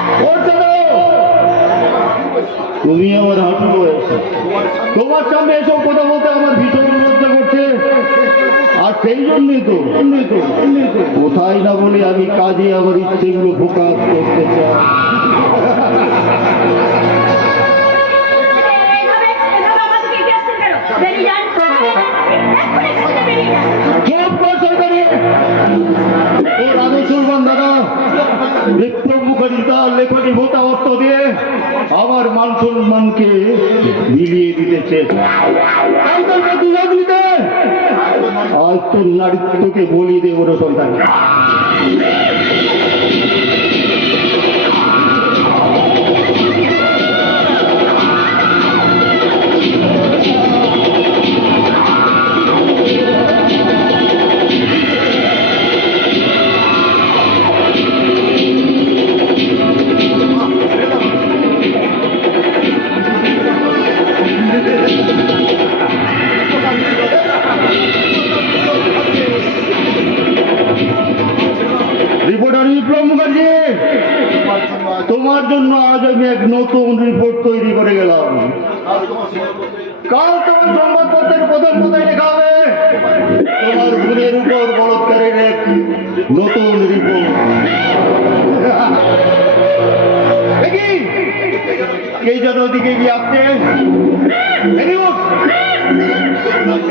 তুমি আমার হাঁটু বয়সে, তোমার সামনে এসব কথা বলতে আমার ভীষণ লজ্জা করছে। আর সেই জন্যই তো কোথায় না বলে আমি কাজে আমার ইচ্ছেগুলো ফোকাস করতে চাই। এভাবে আমাদেরকে এগিয়ে আসছেন কেন? বেরিয়ে যান। এক্ষুনি এখান থেকে বেরিয়ে যান। চুপ কর সরকারি। ও রাধু সুরবান দাদা, বিপ্লব মুখার্জি তার লেখনী ভোতা অর্থ দিয়ে আমার মান সম্মানকে মিলিয়ে দিতেছে। আজ তোর নারীত্বকে বলি দেব রে সন্তান। রিপোর্টার বিপ্লব মুখার্জি, তোমার জন্য আজ আমি এক নতুন রিপোর্ট তৈরি করে গেলাম। কাল তোমার সংবাদপত্রের প্রথম কোথায় লেখা হবে তোমার গুণের উপর বলৎকারের এক নতুন রিপোর্ট। দেখি কে যেন ওদিকে গিয়ে আসছে।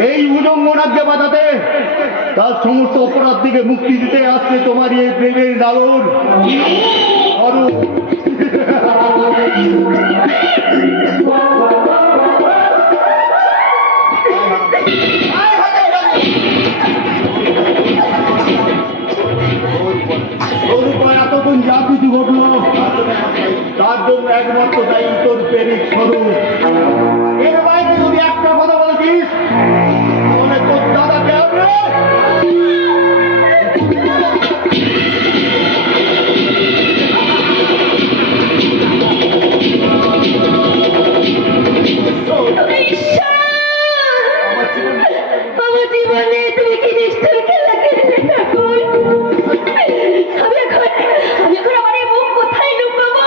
এই উজঙ্গনাথকে বাঁচাতে, তার সমস্ত অপরাধ থেকে মুক্তি দিতে আসছে তোমার এই প্রেমের লালন অরূপ। এতক্ষণ যা কিছু ঘটলো তার জন্য একমাত্র দায়ী তোর প্রেমিক স্বরূপ। এর বাইরে যদি একটা কথা বলেছিস তাহলে তোর দাদাকে আমরা আমার জীবনে তুমি কি নিষ্ঠুর খেলা খেললে ঠাকুর? আমি এখন আমার এই মুখ কোথায় লুকাবো?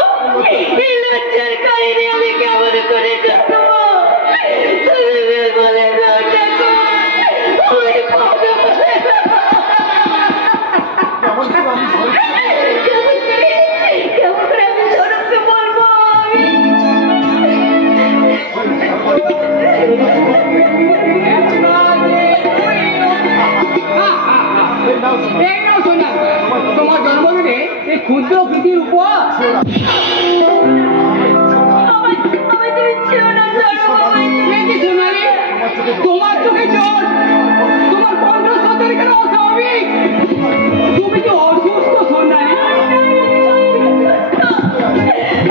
এই লজ্জার কাহিনী আমি কেমন করে ঢুকবো? তুমি বলে দাও ঠাকুর, আমি পাবো বলে দাও। কেমন করে আমি স্বরূপকে বলবো? এই নাও সোনা, তোমার জন্মদিনে এই ক্ষুদ্র কৃতির উপর। আমায় তুমি ছেড়ো না সোনালি। তোমার চোখে জল, তোমার কণ্ঠ সতের কেন অস্বাভাবিক? তুমি কি অসুস্থ সোনালি?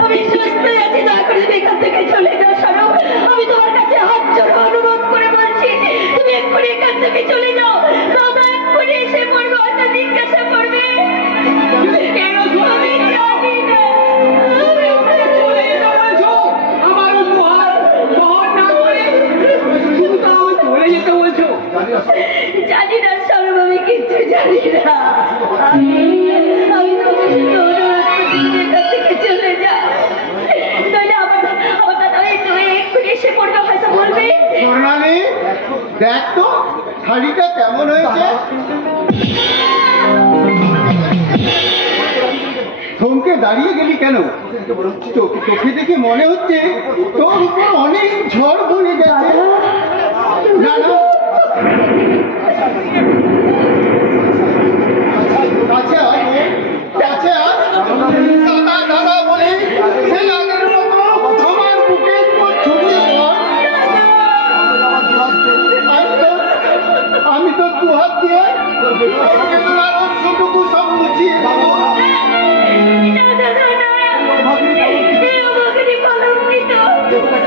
আমি সুস্থ আছি, দয়া করে তুমি এখান থেকে চলে যাও স্বরূপ। আমি তোমার কাছে হাত জোড়ো অনুরোধ করে বলছি, তুমি এক্ষুনি এখান থেকে চলে যাও। দাদা এক্ষুনি এসে পড়বে, হয়তো জিজ্ঞাসা করবে। কেন আমি জানি না। চলে যেতে বলছো? আমার উপহার গ্রহণ না করে তুমি তো আমার চলে যেতে বলছো? জানি না স্বরূপ, আমি কিচ্ছু জানি না। আমি তোমাকে শুধু অনুরোধ করছি, তুমি এখান থেকে চলে যাও। নইলে আমার দাদা তুমি এক্ষুনি এসে পড়বে, হয়তো বলবে। স্বর্ণালী, দেখ তো শাড়িটা কেমন হয়েছে। থমকে দাঁড়িয়ে গেলি কেন? চোখে দেখে মনে হচ্ছে তোর উপর অনেক ঝড় বয়ে গেছে। না না, আচ্ছা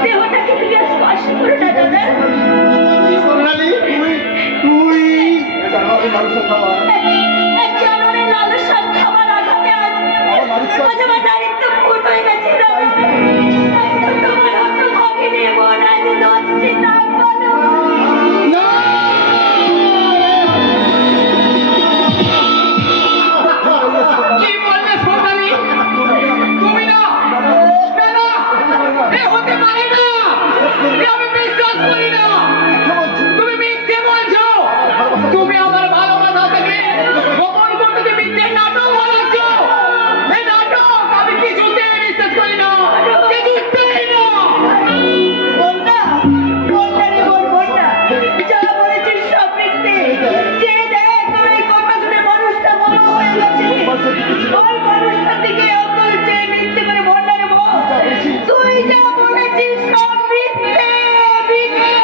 দেহটাকে তুমি আর স্পর্শ করো না দাদা। সোনালি তুই এক জানুয়ারি লালের সাথে খাবার আঘাতে আজ আমার নারীত্ব পূর্ণ হয়ে গেছে দাদা। তোমার হত ভাগিনী মন আজ দোষী তা বলো। কি বলবে সোনালি? তুমি না, না, না, এ হতে পারে না, এ আমি বিশ্বাস করি না। তুমি মিথ্যে বলছো। তুমি আমার ভালোবাসাটাকে গোপন করতে মিথ্যে নাটক বানাচ্ছো। এই নাটক আমি কিছুতেই বিশ্বাস করি না, কিছুতেই না। বন্যা, বন্যা রে বোন, বন্যা। যা বলেছিস সব মিথ্যে। যে দেখ ওই কথা শুনে মানুষটা বড় হয়ে গেছে। ওই মানুষটার দিকে অকল চেয়ে মিথ্যে করে বন্যা রে বোন। তুই যা বলেছিস সব মিথ্যে, মিথ্যে।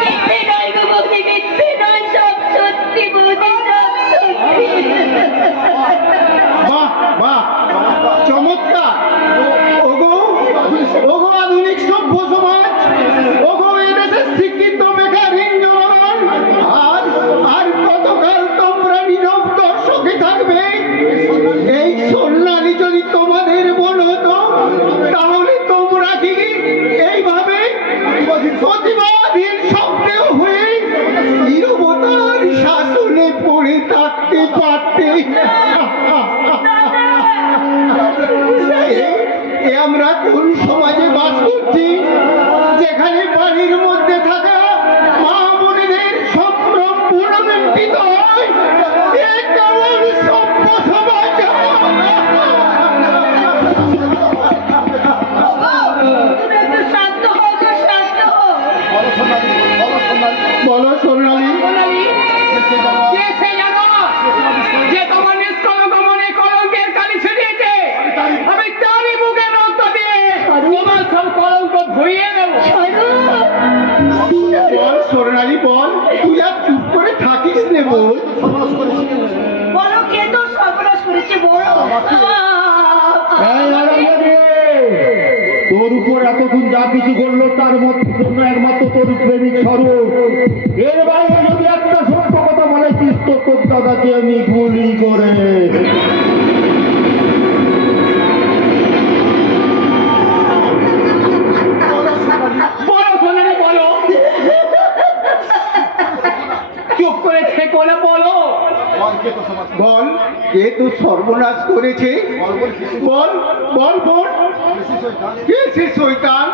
মিথ্যে নয় গো বৌদি, মিথ্যে নয়, সব সত্যি বৌদি, সব সত্যি। বাহ বাহ চমৎকার। ওগো ওগো আধুনিক সভ্য সমাজ, ওগো এই দেশের শিক্ষিত বেকারহীন জনগণ, আর আর কতকাল তোমরা নীরব দর্শকে থাকবে? এই সোনালি যদি তোমাদের মন হতো তাহলে তোমরা কি এইভাবে প্রতিবাদীর শব্দেও হয়ে নীরবতার শাসনে পড়ে থাকতে পারতে? এ আমরা কোন সমাজে বাস করছি যেখানে বাড়ির মধ্যে থাকা মা বোনেদের সম্ভ্রম পুনর্মিত হয়? এ কেমন সভ্য সমাজ? তুমি একটু শান্ত হও গো, শান্ত হও। বলো সোনালি, সোনালি, কে সে জানো যে তোমার নিষ্কলঙ্ক মনে কলঙ্কের কালি ছিটিয়েছে? আমি তারই বুকে রক্ত দিয়ে তোমার সব কলঙ্ক ধুইয়ে দেবো। বল সোনালি বল, তুই আর চুপ করে থাকিস নে বল। বলো কে তোর সর্বনাশ করেছে বলো। তোর উপর এতক্ষণ যা কিছু করলো তার মধ্যে জন্য একমাত্র তোর প্রেমিক স্বরূপ। এর বাইরে যদি একটা সত্য কথা বলেছিস তো তোর দাদাকে আমি গুলি করে বলো সোনালি বলো, চুপ করে থেকো না, বলো। বল কে তোর সর্বনাশ করেছে? বল বল বল, কে সে শয়তান?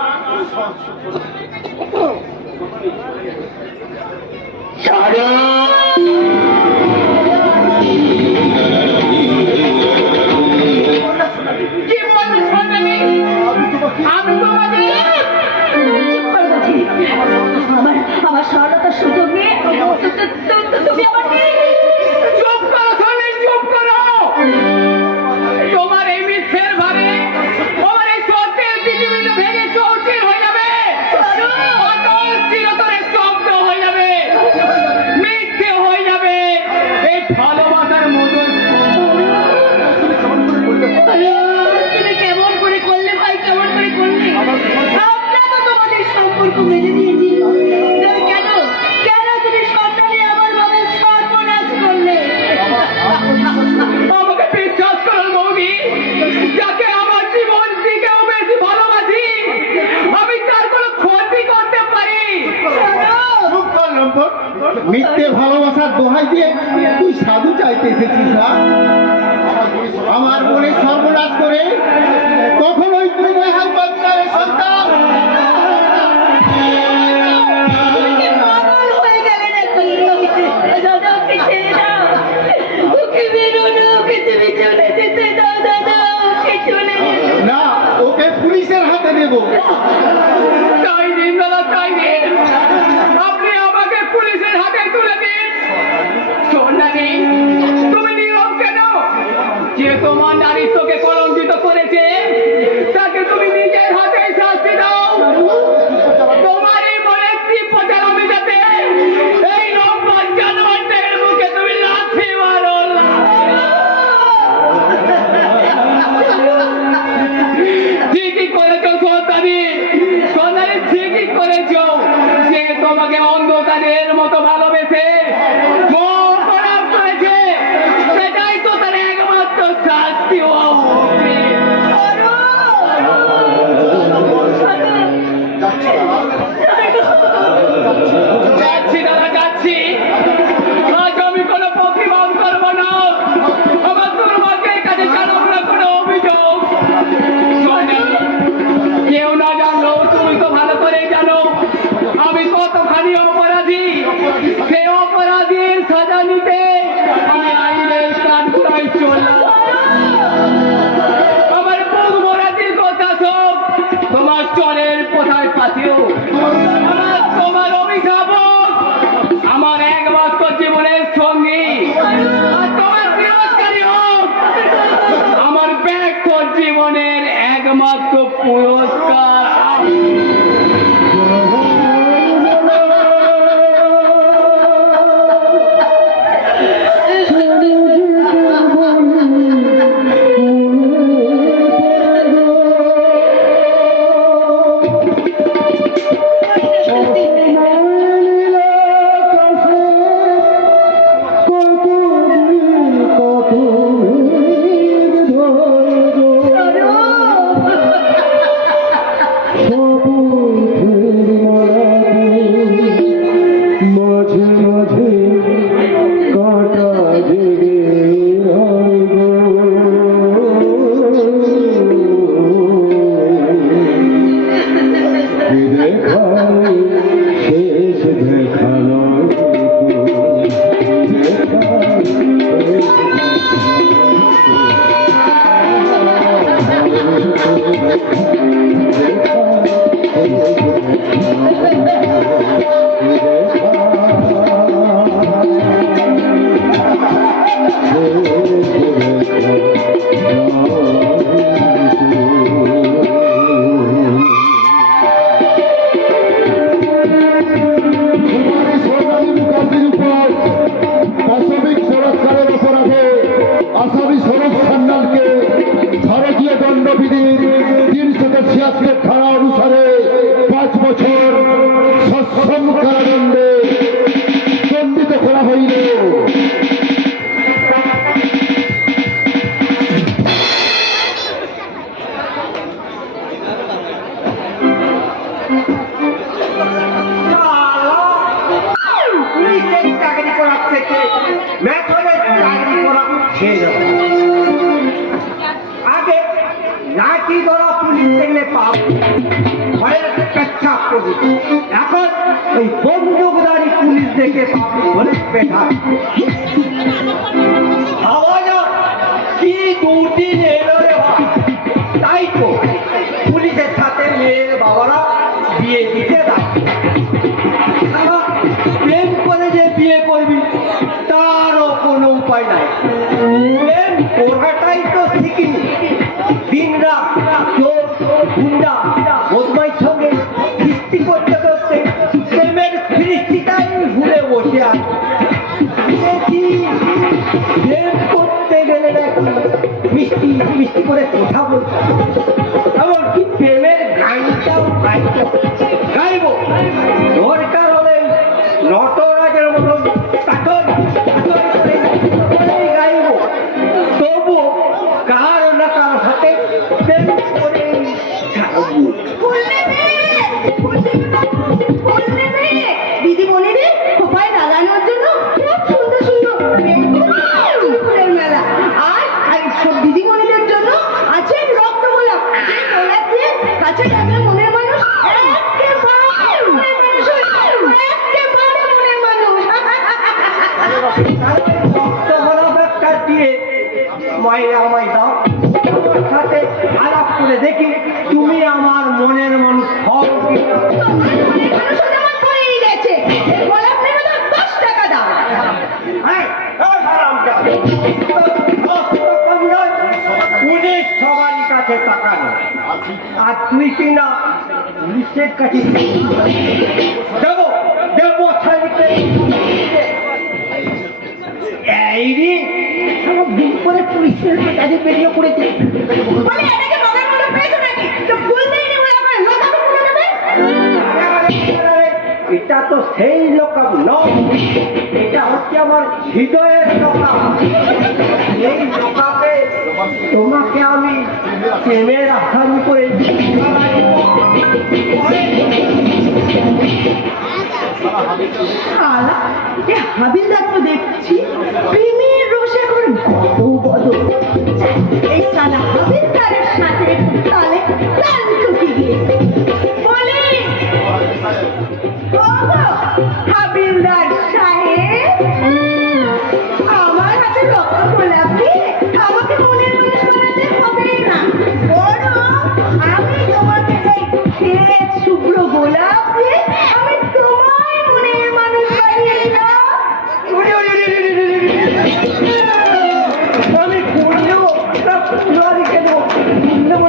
কি বলবে সোনালি? আমি তোমাকে চুপ কর বলছি। আমার সরলতার সুযোগ নিয়ে তুমি আমার চুপ করো সোনালি, চুপ করো। তোমার এই মিথ্যের ভারে তোমার এই সত্যের পৃথিবীতে ভেঙে চৌচির হয়ে যাবে। অটল চিরতরে স্তব্ধ হয়ে যাবে, মিথ্যে হয়ে যাবে এই ভালোবাসার মতন। তুমি কেমন করে করলে ভাই, কেমন করে করলে? আমরা তো তোমাদের সম্পর্ক মেনে নিয়েছি। কেন কেন তুমি সন্তানে আমার ভাবে সর্বনাশ করলে? আমাকে বিশ্বাস করো বৌদি, যাকে আমার জীবন থেকেও বেশি ভালোবাসি আমি তার কোনো ক্ষতি করতে পারি? চুপ কর লম্পট। মিথ্যে ভালোবাসার দোহাই দিয়ে তুই সাধু চাইতে এসেছিস না? আমার মনে সর্বনাশ করে কখনোই তুই রেহাই পাবি না রে সন্তান। তুমি কি পাগল হয়ে গেলে নাকি? দাদা ওকে ছেড়ে দাও, ওকে বেরো না, ওকে তুমি চলে যেতে দাও দাদা, ওকে চলে যেতে দাও। না, ওকে পুলিশের হাতে দেবো। তাই দিন দাদা, তাই দিন, আপনি আমাকে পুলিশের হাতে তুলে দিন। সোনালি, তুমি নীরব কেন? যে তোমার নারীত্বকে কলঙ্কিত পুরস্কার। মাঝে মাঝে কাটা জেগে দেখায় শেষ দেখা নয় আসামি সৌরভ সান্যালকে ভারতীয় দণ্ডবিধির 376 ধারা অনুসারে 5 বছর সশ্রম কারাদণ্ডে দণ্ডিত করা হইল। পুলিশের চাকরি করার থেকে ম্যাথরের চাকরি করা খেয়ে যাবে। আগে লাঠি ধরা পুলিশ দেখলে পাপ ভয়ের পেচ্ছাপ করি, এখন ওই বন্দুকধারী পুলিশ দেখে পাপ বলে পেঠা। কি দুদিন এলো রে ভাই। তাই তো পুলিশের সাথে মেয়ের বাবারা বিয়ে দিতে দেয়। প্রেম করে যে বিয়ে করবি তারও কোনো উপায় নাই। প্রেম করাটাই তো শিখিনি। দিন রাত চোর গুন্ডা বদমাই সঙ্গে সৃষ্টি করতে করতে প্রেমের সৃষ্টিটাই ভুলে বসে আছে। দেখি প্রেম করতে গেলে নাকি মিষ্টি মিষ্টি করে কথা বলতে, এমনকি প্রেমের গানটাও গাইব। দরকার হলে নটরাজের মতন তাকন গাইব, তবু কার না কার হাতে প্রেম করে দিদি বোনেরে খোপায় লাগানোর জন্য খুব সুন্দর সুন্দর ফুলের মেলা। আর সব দিদি বোনেদের জন্য আছে রক্ত গোলাপ। যে গোলাপ দিয়ে কাছে রাখলে মনের মানুষ একেবারে মনের মানুষ হয়ে যায়। একেবারে মনের মানুষ। রক্ত গোলাপ একটা দিয়ে মায়েরা আমায় দাও, তোমার সাথে আলাপ করে দেখি তুমি আমার মনের মানুষ হও কি না। তোমার মনের মানুষ হতে আমার হয়েই গেছে। এই গোলাপ নেবে তো 10 টাকা দাও। হ্যাঁ, এই হারামজাদা। কষ্ট কম নয়, পুলিশ সবারই কাছে টাকা নেয়। আর তুই কি না পুলিশের কাছে দেবো দেবো ছাড়িতে এই রে সব দিন করে পুলিশের কাছে বেরিয়ে পড়েছে। বলে এটাকে মগের মতো পেয়েছো নাকি? তো ফুল দেয়নি বলে আমার লোকাবে করে দেবে? এটা তো সেই লোকাব নয়, এটা হচ্ছে আমার হৃদয়ের লোকাব। এই লোকাবে তোমাকে আমি প্রেমের আসামি করে শালা, এ হাবিলদার তো দেখছি প্রেমের রসে এখন কত বড়। এই শালা হাবিলদারের সাথে একটু তালে তাল ঠুকে গিয়ে বলে, ওগো হাবিলদার সাহেব, আমার হাতে রক্ত গোলাপ দিয়ে আমাকে মনের মানুষ বানাতে হবে না। বরং আমি তোমাকে এই শুভ্র গোলাপ দিয়ে আমি তোমায় মনের মানুষ বানিয়ে দিলাম। আমি ফুল দেবো না ফুল দেবো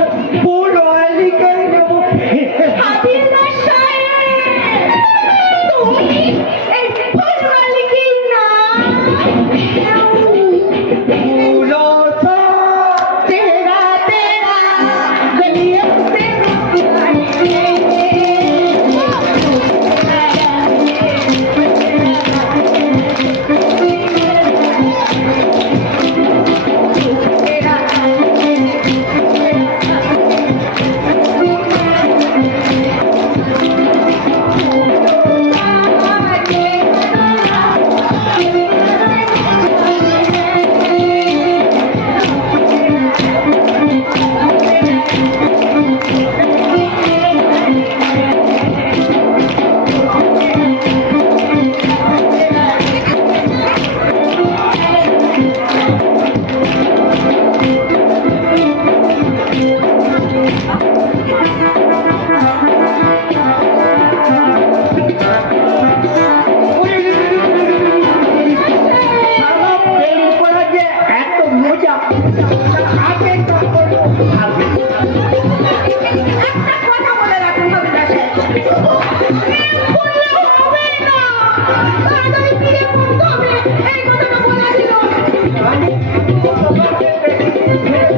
সারা প্রেম করা যে এত মজা আগে কখনো ভাবি একটা কথা বলে রাখুন হবিদাস প্রেম করলে হবে না, তাড়াতাড়ি ফিরে পড়তে হবে, এই কথাটা বলা ছিল। আমি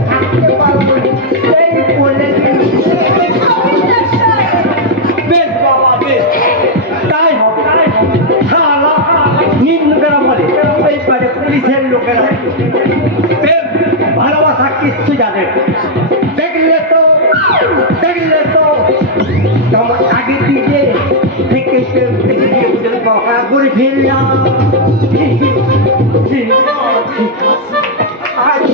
থাকতে পারবো না, এই বলে হবিদাস সাহেব। বেশ বাবা বেশ, তাই হবে। শালা নিম্নগ্রাম বলে ওই পারে পুলিশের লোকেরা প্রেম ভালোবাসা কিচ্ছু জানে না। দেখলে তো তোমার আগে দিকে থেকে প্রেম থেকে দিয়ে বুঝলে বকা করে ফেললাম। আজ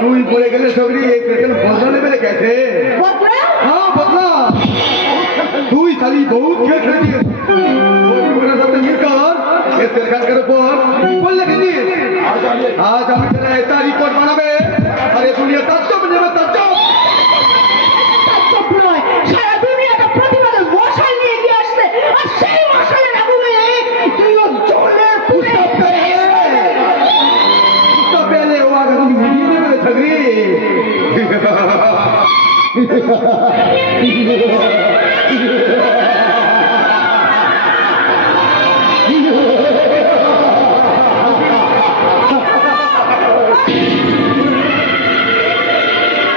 তুই বলে গেলে সবরি এই পেছনে বদলা নেবে রে গেছে। হ্যাঁ বদলা, তুই খালি বহুত খেল খেলেছিস ওনার সাথে মিলকর এ সরকারের উপর বললে কি দিস আজ আমি তেরা ऐसा রিপোর্ট বানাবে আরে দুনিয়া তাজ্জব নেবে তাজ্জব। তাজ্জব নয়, সারা দুনিয়াটা প্রতিবাদের মশাল নিয়ে এগিয়ে আসছে, আর সেই মশালের আগুনে তুইও জ্বলে পুড়ে तो पहले वो आगे तुम वीडियो में मेरे छगरी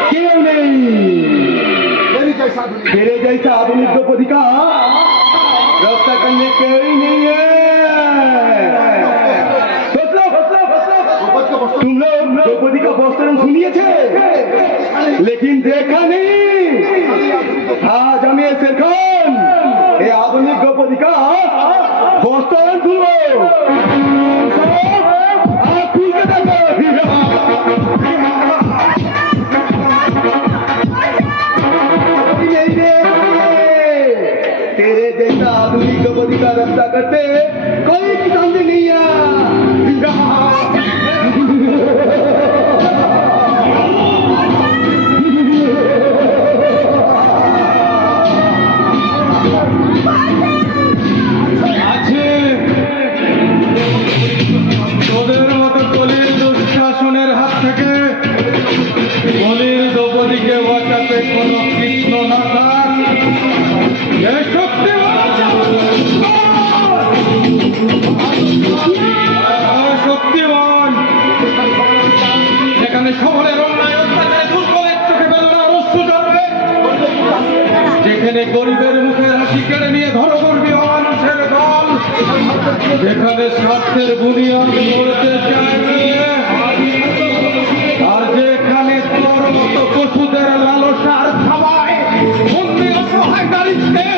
क्यों नहीं तेरे जैसा आधुनिक द्रौपदी का रक्षा करने कोई नहीं है। तुम लोग द्रौपदी का बस्त्रम सुनिए थे लेकिन देखा नहीं। आज हमें सरखान ये आधुनिक द्रौपदी का बस्त्रम सुनो आप खुल के देखो। नहीं रे, तेरे जैसा आधुनिक द्रौपदी का रक्षा करते कोई किसान नहीं है। তোদের মতো কলির দুঃশাসনের হাত থেকে কলির দ্রৌপদীকে বাঁচাতে কোন কৃষ্ণ না থাক এ শক্তিমান যেখানে সকলের অন্যায় অত্যাচারে দুর্বলের চোখে বেদনা অশ্রু ঝরবে, যেখানে গরিবের মুখের হাসি কেড়ে নিয়ে ধরগর্বী মানুষের দল, যেখানে স্বার্থের বুনিয়াদ গড়তে চাইবে, আর যেখানে তোর মতো পশুদের লালসার থাবায় বন্দী অসহায় নারীকে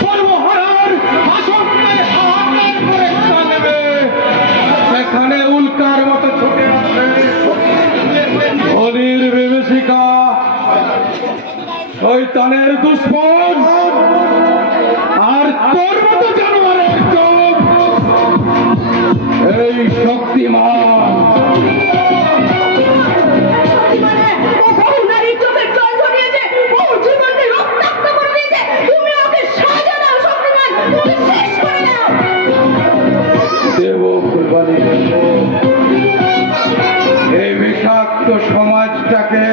সর্বহারার আসনে হাহাকার করে টানবে, সেখানে উল্কার মতো ছুটে আসে অলির বিভীষিকা, শয়তানের দুশ্মন আর তোর মতো জানোয়ারের চোখ এই শক্তিমান। বহু নারীর চোখের জল ঝরিয়েছে, বহু জীবনকে রক্তাক্ত করে দিয়েছে, তুমি ওকে সাজা দাও শক্তিমান, তুমি শেষ করে দাও। দেব কুরবানি দেব এই বিষাক্ত সমাজটাকে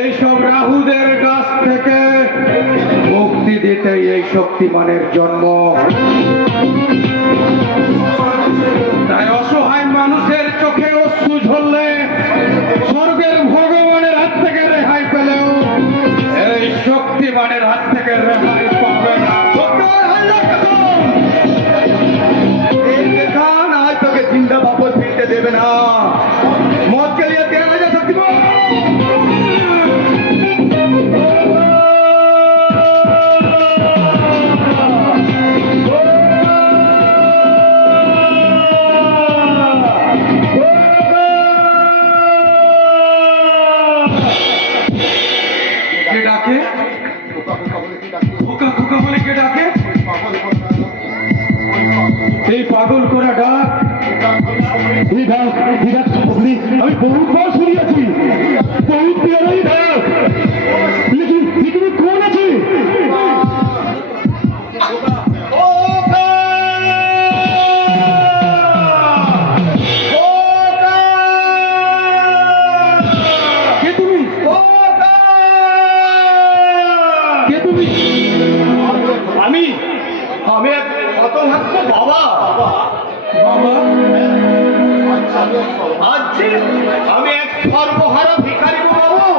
এইসব রাহুদের কাছ থেকে মুক্তি দিতে এই শক্তিমানের জন্ম। তাই অসহায় মানুষের চোখে অশ্রু ঝরলে স্বর্গের ভগবানের হাত থেকে রেহাই পেলেও এই শক্তিমানের হাত থেকে রেহাই পাবে না। आज तो के जिंदा वापस फिरते देवे ना, मौत के लिए तैयार हो जा सकती हो। খোকা খোকা বলে কে ডাকে? এই পাগল করা ডাক, এই ডাক আপনি আমি বহুতবার শুনিয়াছি, বহুত প্রিয় ডাক, লেকিন কোন আছে? কে তুমি? কে তুমি? আমি আমি এক হতভাগ্য বাবা। বাবা, আজ আমি এক সর্বহারা ভিখারি গো বাবু।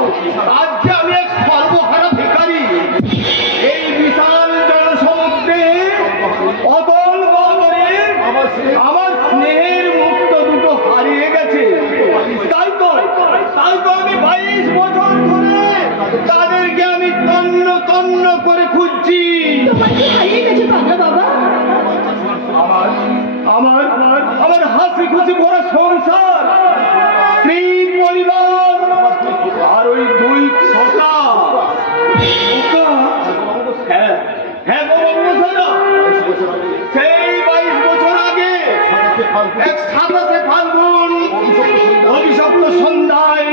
আজ আমি এক সর্বহারা ভিখারি। এই বিশাল জনসমুদ্রে অতল গগনে আমার স্নেহের মুক্ত দুটো হারিয়ে গেছে। তাই তো আমি 22 বছর ধরে তাদেরকে আমি তন্ন তন্ন করে খুঁজছি। তোমার কি হারিয়ে গেছে পাগলা বাবা? আমার হাসি খুশি ভরা সংসার, স্ত্রী পরিবার আর ওই 2 ছোকা। হ্যাঁ হ্যাঁ বাবা বলছো, সেই 22 বছর আগে এক 27 ফাল্গুন অভিশপ্ত সন্ধ্যায়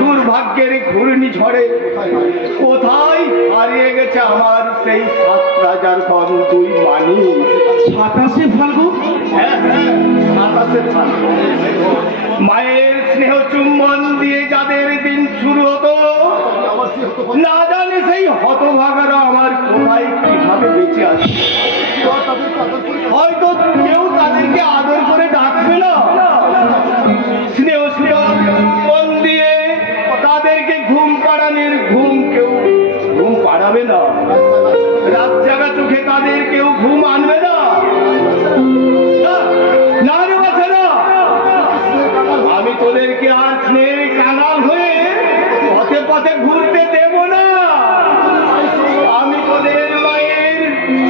দুর্ভাগ্যের ঘূর্ণিঝড়ে কোথায় হারিয়ে গেছে আমার সেই 7 রাজার ধন 2 মানি। 27শে ফাল্গুন? হ্যাঁ হ্যাঁ 27শে ফাল্গুন। মায়ের স্নেহ চুম্বন দিয়ে যাদের দিন শুরু হতো, না জানি সেই হতভাগারা আমার কোথায় কিভাবে বেঁচে আছে। হয়তো কেউ তাদেরকে আদর করে ডাকবে না, স্নেহ চুম্বন দিয়ে তাদেরকে ঘুম পাড়ানোর কেউ ঘুম পাড়াবে না, রাত জাগা চোখে তাদের কেউ ঘুম আনবে না। না রে বাচ্চারা, আমি তোদেরকে আর স্নেহ কাঙাল হয়ে পথে পথে ঘুরতে দেব না। আমি তোদের মায়ের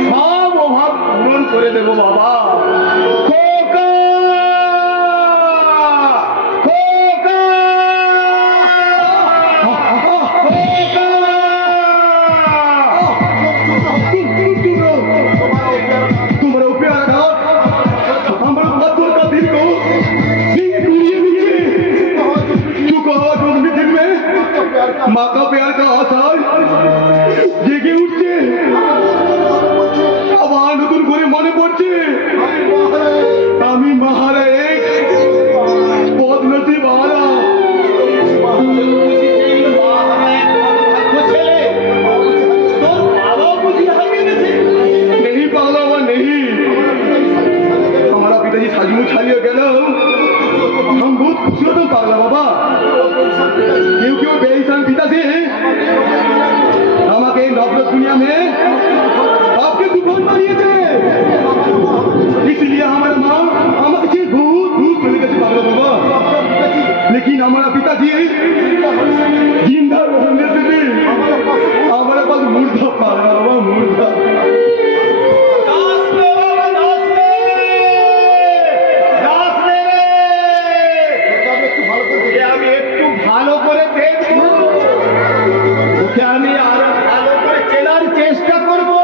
সব অভাব পূরণ করে দেব বাবা। খোকা খোকা तुम्हारा प्यार था हमारा बहादुर का दिल को सिंह कुड़िए नीचे चुका डूबने दिन में माँ का प्यार का आसार জেগে উঠছে, আবার নতুন করে মনে পড়ছে আমি মাহারা এক বদলতে মাহারা। नहीं पागला हुआ नहीं, हमारा पिताजी साजमू छालिए गया, हम बहुत खुश होते पागला बाबा, क्योंकि वो बेईसान पिता से हमारे नौबत दुनिया में आपके दुकान मारिए थे, इसलिए हमारा माँ हमारे बहुत दूर चले गए पागला बाबा। लेकिन हमारा पिताजी जिंदा रहने से भी हमारे पास मुर्दा पागला बाबा, मुर्दा। আমি একটু ভালো করে দেখবো, ওকে আমি আরো ভালো করে চেনার চেষ্টা করবো।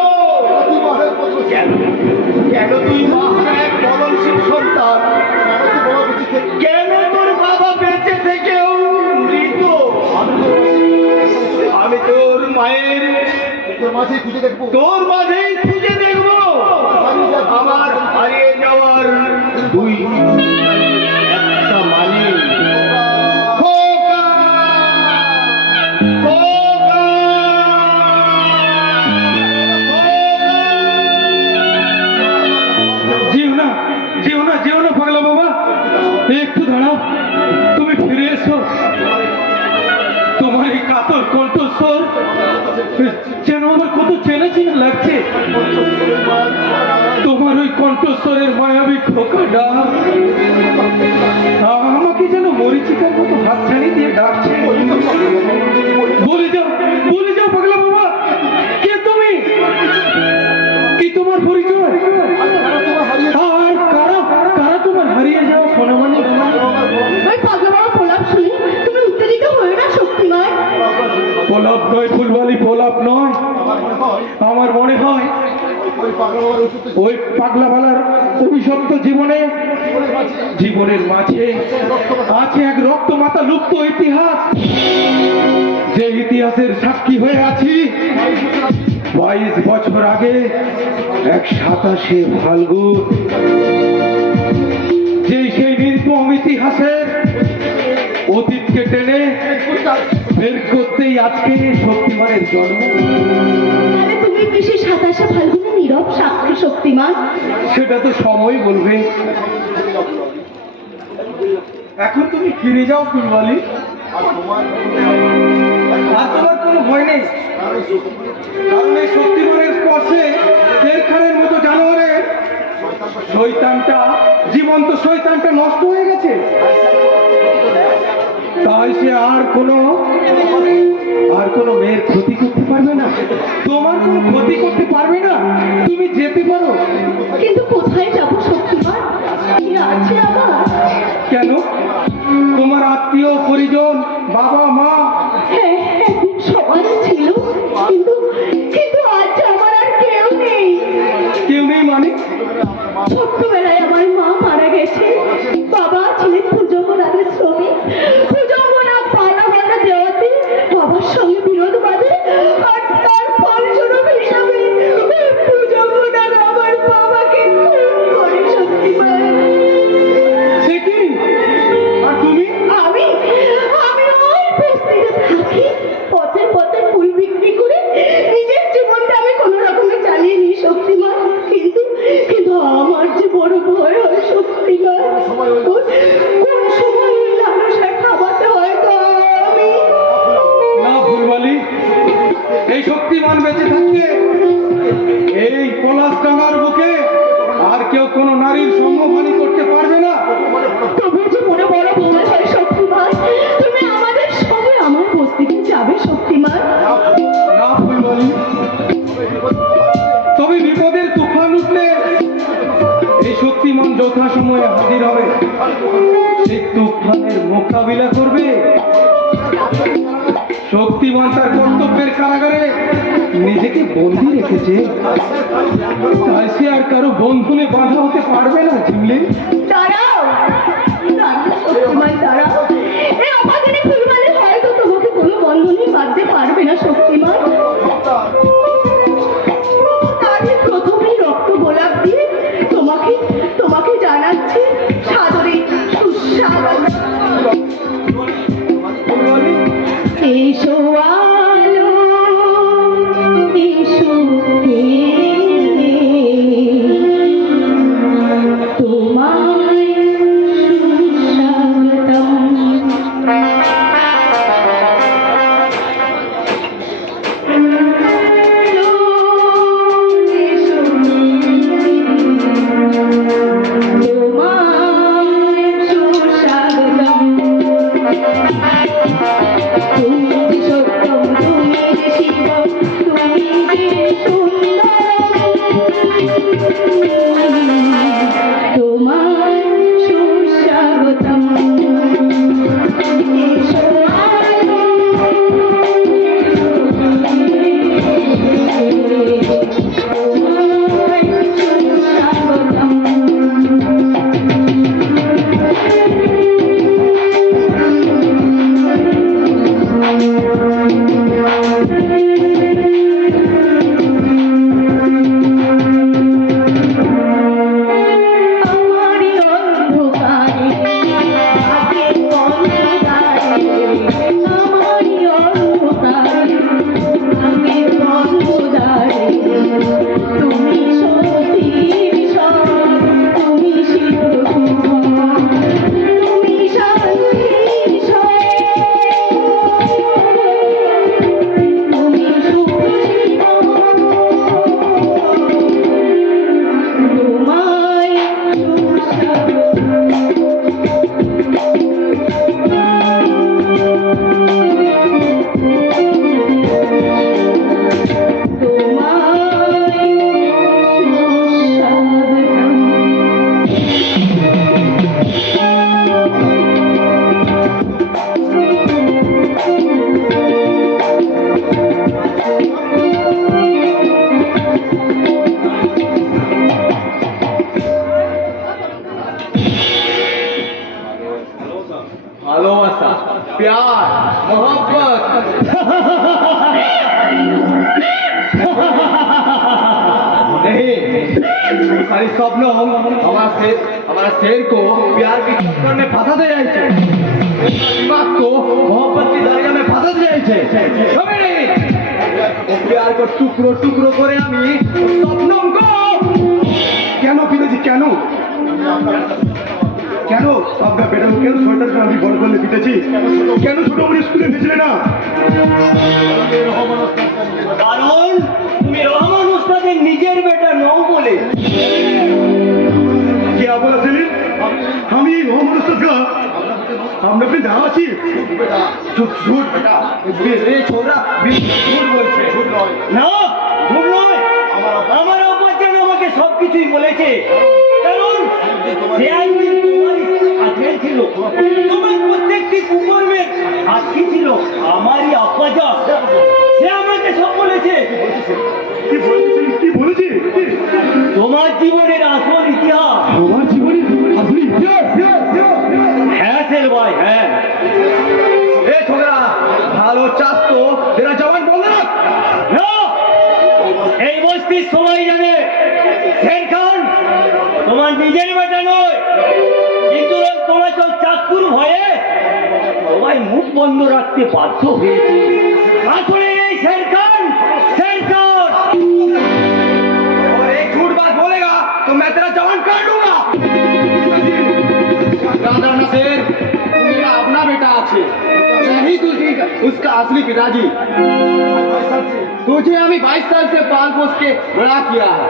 কেন তুই মাহারা এক বদনশীল সন্তান, কেন তোর বাবা বেঁচে থেকেও মৃত? আমি তোর মায়ের তোর মাঝেই খুঁজে দেখবো আমার হারিয়ে যাওয়ার 2 একটা মানি। যেও না পাগলা বাবা, একটু দাঁড়াও, তুমি ফিরে এসো। তোমার এই কাতর কণ্ঠস্বর যেন আমার কত চেনা চেনা লাগছে। তোমার ওই কণ্ঠস্বরের মায়াবী খোকা ডাক আমাকে যেন মরিচিকার মতো হাতছানি দিয়ে ডাকছে। বলে যাও পাগলা বাবা, কে তুমি? কি তোমার পরিচয়? আর কারা তোমার হারিয়ে যাওয়া সোনামণি? ওই পাগলা বাবা প্রলাপ শুনি তুমি উত্তেজিত হয়ে না শক্তিময়। প্রলাপ নয় ফুলবালি, প্রলাপ নয়, আমার মনে হয় ওই পাগলাওয়ালার অভিশপ্ত জীবনের মাঝে আছে এক রক্ত মাথা লুপ্ত ইতিহাস, যে ইতিহাসের সাক্ষী হয়ে আছি 22 বছর আগে এক 27শে ফাল্গুন, যে সেই নির্মম ইতিহাসের অতীতকে টেনে বের করতেই আজকে শক্তিমানের জন্ম। তাহলে তুমি কি সেই 27শে ফাল্গুনের নীরব সাক্ষী শক্তিমান? সেটা তো সময় বলবে। এখন তুমি ফিরে যাও ফুলবালি, আর তোমার কোনো ভয় নেই, কারণ এই শক্তিমানের স্পর্শে শেরখানের মতো জানোয়ারের শয়তানটা, জীবন্ত শয়তানটা নষ্ট হয়ে গেছে। তাই সে আর কোনো মেয়ের ক্ষতি করতে পারবে না, তোমার কোনো ক্ষতি করতে পারবে না, তুমি যেতে পারো। কিন্তু কোথায় যাবো শক্তিমান? কি আছে আমার? কেন? তোমার আত্মীয় পরিজন, বাবা মা? হ্যাঁ, সবার ছিল, কিন্তু কিন্তু আজ আমার আর কেউ নেই। কেউ নেই মানে? ছোট্টবেলায় আমার মা মারা গেছে, বাবা ছিলেন পূজকনাথের শ্রমিক। পূজকনাথ পালা বাঁধা দেওয়াতে বাবার সঙ্গে বিরোধ বাঁধে, আর তার ফলস্বরূপ হিসাবে পূজকনাথ আমার বাবাকে খুন করে শক্তিমান। সে কি? আর তুমি? আমি ওই বস্তিতে থাকি, পথে পথে ফুল বিক্রি করে নিজের জীবনটা আমি কোনো রকমে চালিয়ে নিই শক্তিমান। কিন্তু আমার যে বড় ভয় হয় শক্তিমান, কোন সময় ওই লালসা খাওয়াতে হয় তো আমি। না ফুলবালি, এই শক্তিমান বেঁচে থাকতে এই পলাশডাঙ্গার বুকে আর কেউ কোনো নারীর সম্মোহানি করতে পারবে না। তবে যে মনে বড় ভয় হয় শক্তিমান, তুমি আমাদের সঙ্গে আমার বস্তিতে যাবে শক্তিমান? না ফুলবালি, তবে বিপদের তুফান উঠলে এই শক্তিমান যথা সময়ে হাজির হবে, সেই তুফানের মোকাবিলা করবে। শক্তিমান তার কর্তব্যের কারাগারে নিজেকে বন্দী রেখেছে, তাই সে আর কারো বন্ধনে বাধা হতে পারবে না। ঝিমলি, দাঁড়াও শক্তিমান, দাঁড়াও। এই অভাগিনী ফুলমালি হয়তো তোমাকে কোনো বন্ধনই বাঁধতে পারবে না শক্তিমান। আমি প্রথমেই রক্ত গোলাপ দিয়ে তোমাকে জানাচ্ছি সাদরে সুস্বাগত। এসো আলো, এসো হে, তোমায় সুস্বাগতম। सारी स्वप्न हमारा शेर को प्यार के चक्कर में फंसाते जाए थे, दिमाग को मोहब्बत की दरिया में फंसाते जाए थे। कभी नहीं वो प्यार को टुकड़ो टुकड़ो करे আমি স্বপ্ন কেন ফিরেছি কেন কেন আপনার বেটাকে কেন সোয়েটারটা আমি বড় করলে পিটেছি কেন ছোট বড় স্কুলে ভেজলে না কারণ তুমি রহমান ওস্তাদের নিজের বেটা নও বলে। কি বলা সেলিম আমি রহমান ওস্তাদকে আমরা আপনি না আছি ঝুট ঝুট রে ছোড়া ঝুট বলছে ঝুট নয় না ভুল নয়, আমার আব্বাজান আমাকে সবকিছুই বলেছে। কারণ সে একদিন তোমার সাথে ছিল, তোমার প্রত্যেকটি কুকর্মের সাক্ষী ছিল আমারই আব্বাজান। সে আমাকে সব বলেছে, কি বলেছিস কি বলেছি তোমার জীবনের আসল ইতিহাস। আমার জীবনে আপনি ইতিহাস হ্যাঁ সেল ভাই, হ্যাঁ। এ ছোকরা ভালো চাস তো তেরা জওয়ান বল না না, এই বস্তির সবাই জানে শের খান তোমার নিজের বেটা নয়, কিন্তু তোমার সব চাকুর ভয়ে সবাই মুখ বন্ধ রাখতে বাধ্য হয়েছে। আসলে এই শের খান, শের খান। और एक झूठ बात बोलेगा तो मैं तेरा जवान काट दूंगा राजा नसेर मेरा अपना बेटा আছে नहीं तुझे उसका असली पिताजी तुझे अभी 22 साल से पाल पोस के बड़ा किया है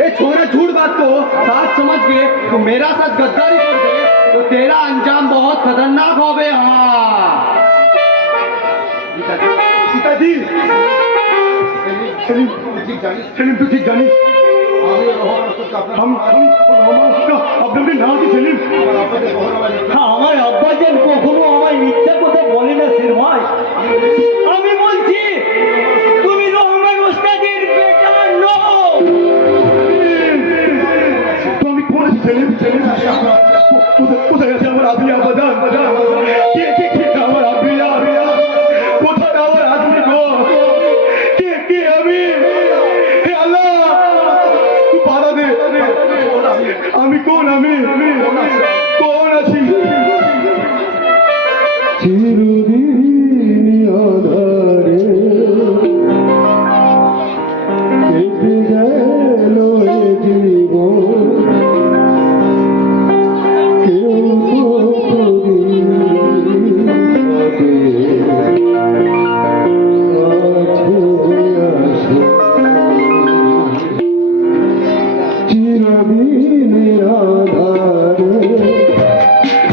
ये छोरे झूठ बात को साथ समझ के तो मेरा साथ गद्दारी कर दे तो तेरा अंजाम बहुत खतरनाक होवे हाँ पिताजी सेलिम सेलिम तू ठीक जानिस हम রহমান ওস্তাদ আপনাদের নাম কি সেলিম হ্যাঁ, আমার আব্বাজান কখনো আমায় মিথ্যা কথা বলে না শের ভাই। আমি বলছি তুমি রহমান ওস্তাদের বেটা নও। তো আমি কোন আছি সেলিম সেলিম কোথায় আছে আমার আবিয়া বাজার কে কে কে আমার আবিয়া কোথায় আমার আদমি গো কে কে আমি হে আল্লাহ তুই বাধা দে আমি কোন আমি কোন আছি চিরদিন আধারে কেটে গেল এ জীবন কেউ তো কোনদিন পাবে কাছে আসে চিরদিন আধারে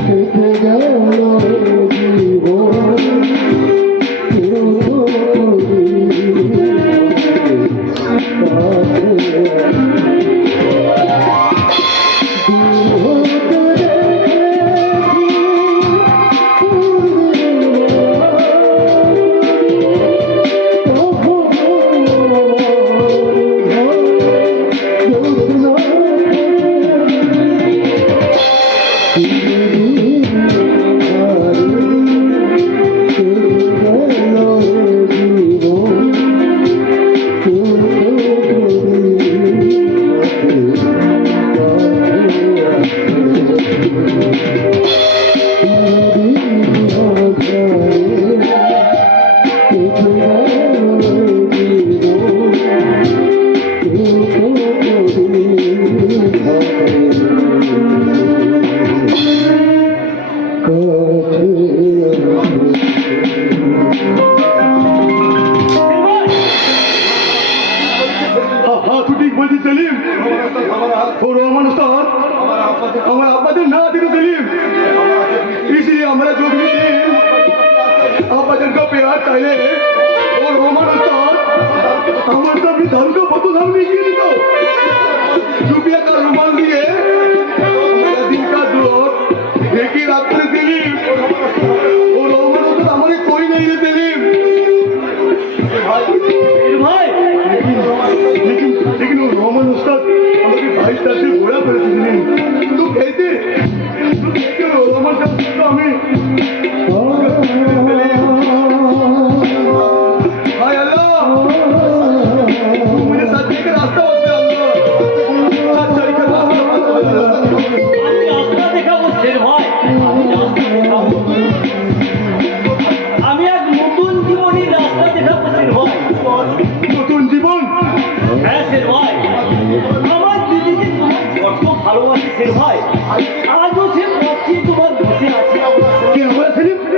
কেটে গেল এ জীবন কেউ তো কোনদিন কাছে हाँ तू ठीक बोलती सेलिम वो रोहमान उस्ताद हमारा अब्बाजान ना आती तो सेलिम इसलिए हमारा जो भी दिन अब्बाजान का प्यार पहले वो रोहमान उस्ताद हमारे साथ भी धर्म का बतो धर्म नहीं किया तो रुपया का रुमाल दिए मेरा दिल का दूर देखी रात में सेलिम वो रोहमान उस्ताद हमारे कोई नहीं है सेलिम ভাই लेकिन वो रोहमान उस्ताद हमारे 22 साल से बुरा परिस्थिति तू कैसे वो रोहमान का हमें हाय अल्लाह तू मुझे साथ लेकर रास्ता बता अल्लाह নতুন জীবন। হ্যাঁ শের ভাই, আমার দিদিকে তোমার বড্ড ভালোবাসি শের ভাই। আজও সে পথে তোমার বসে আছে। কি আমরা সেলিম তো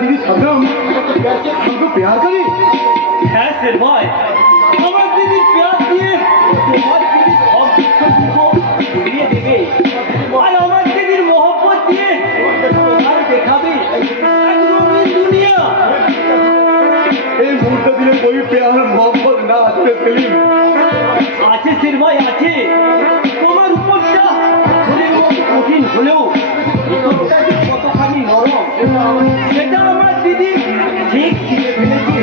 দিদি সাবধান हमको प्यार करे। হ্যাঁ শের ভাই, আমার দিদি প্যার দিয়ে তোমার দিদি সব দুঃখ ঘুরিয়ে দেবে। আর আমার দিদির মহব্বত দিয়ে তোমার দেখাবে এক রঙিন দুনিয়া। এই মুহূর্তে দিলে कोई प्यार मोहब्बत ना আছে সেলিম। আছে শের ভাই আছে। তোমার উপরটা ফুলের মতো কঠিন হলেও ভিতরটা যে কতখানি নরম সেটা আমার দিদি ঠিক চিনে ফেলেছে।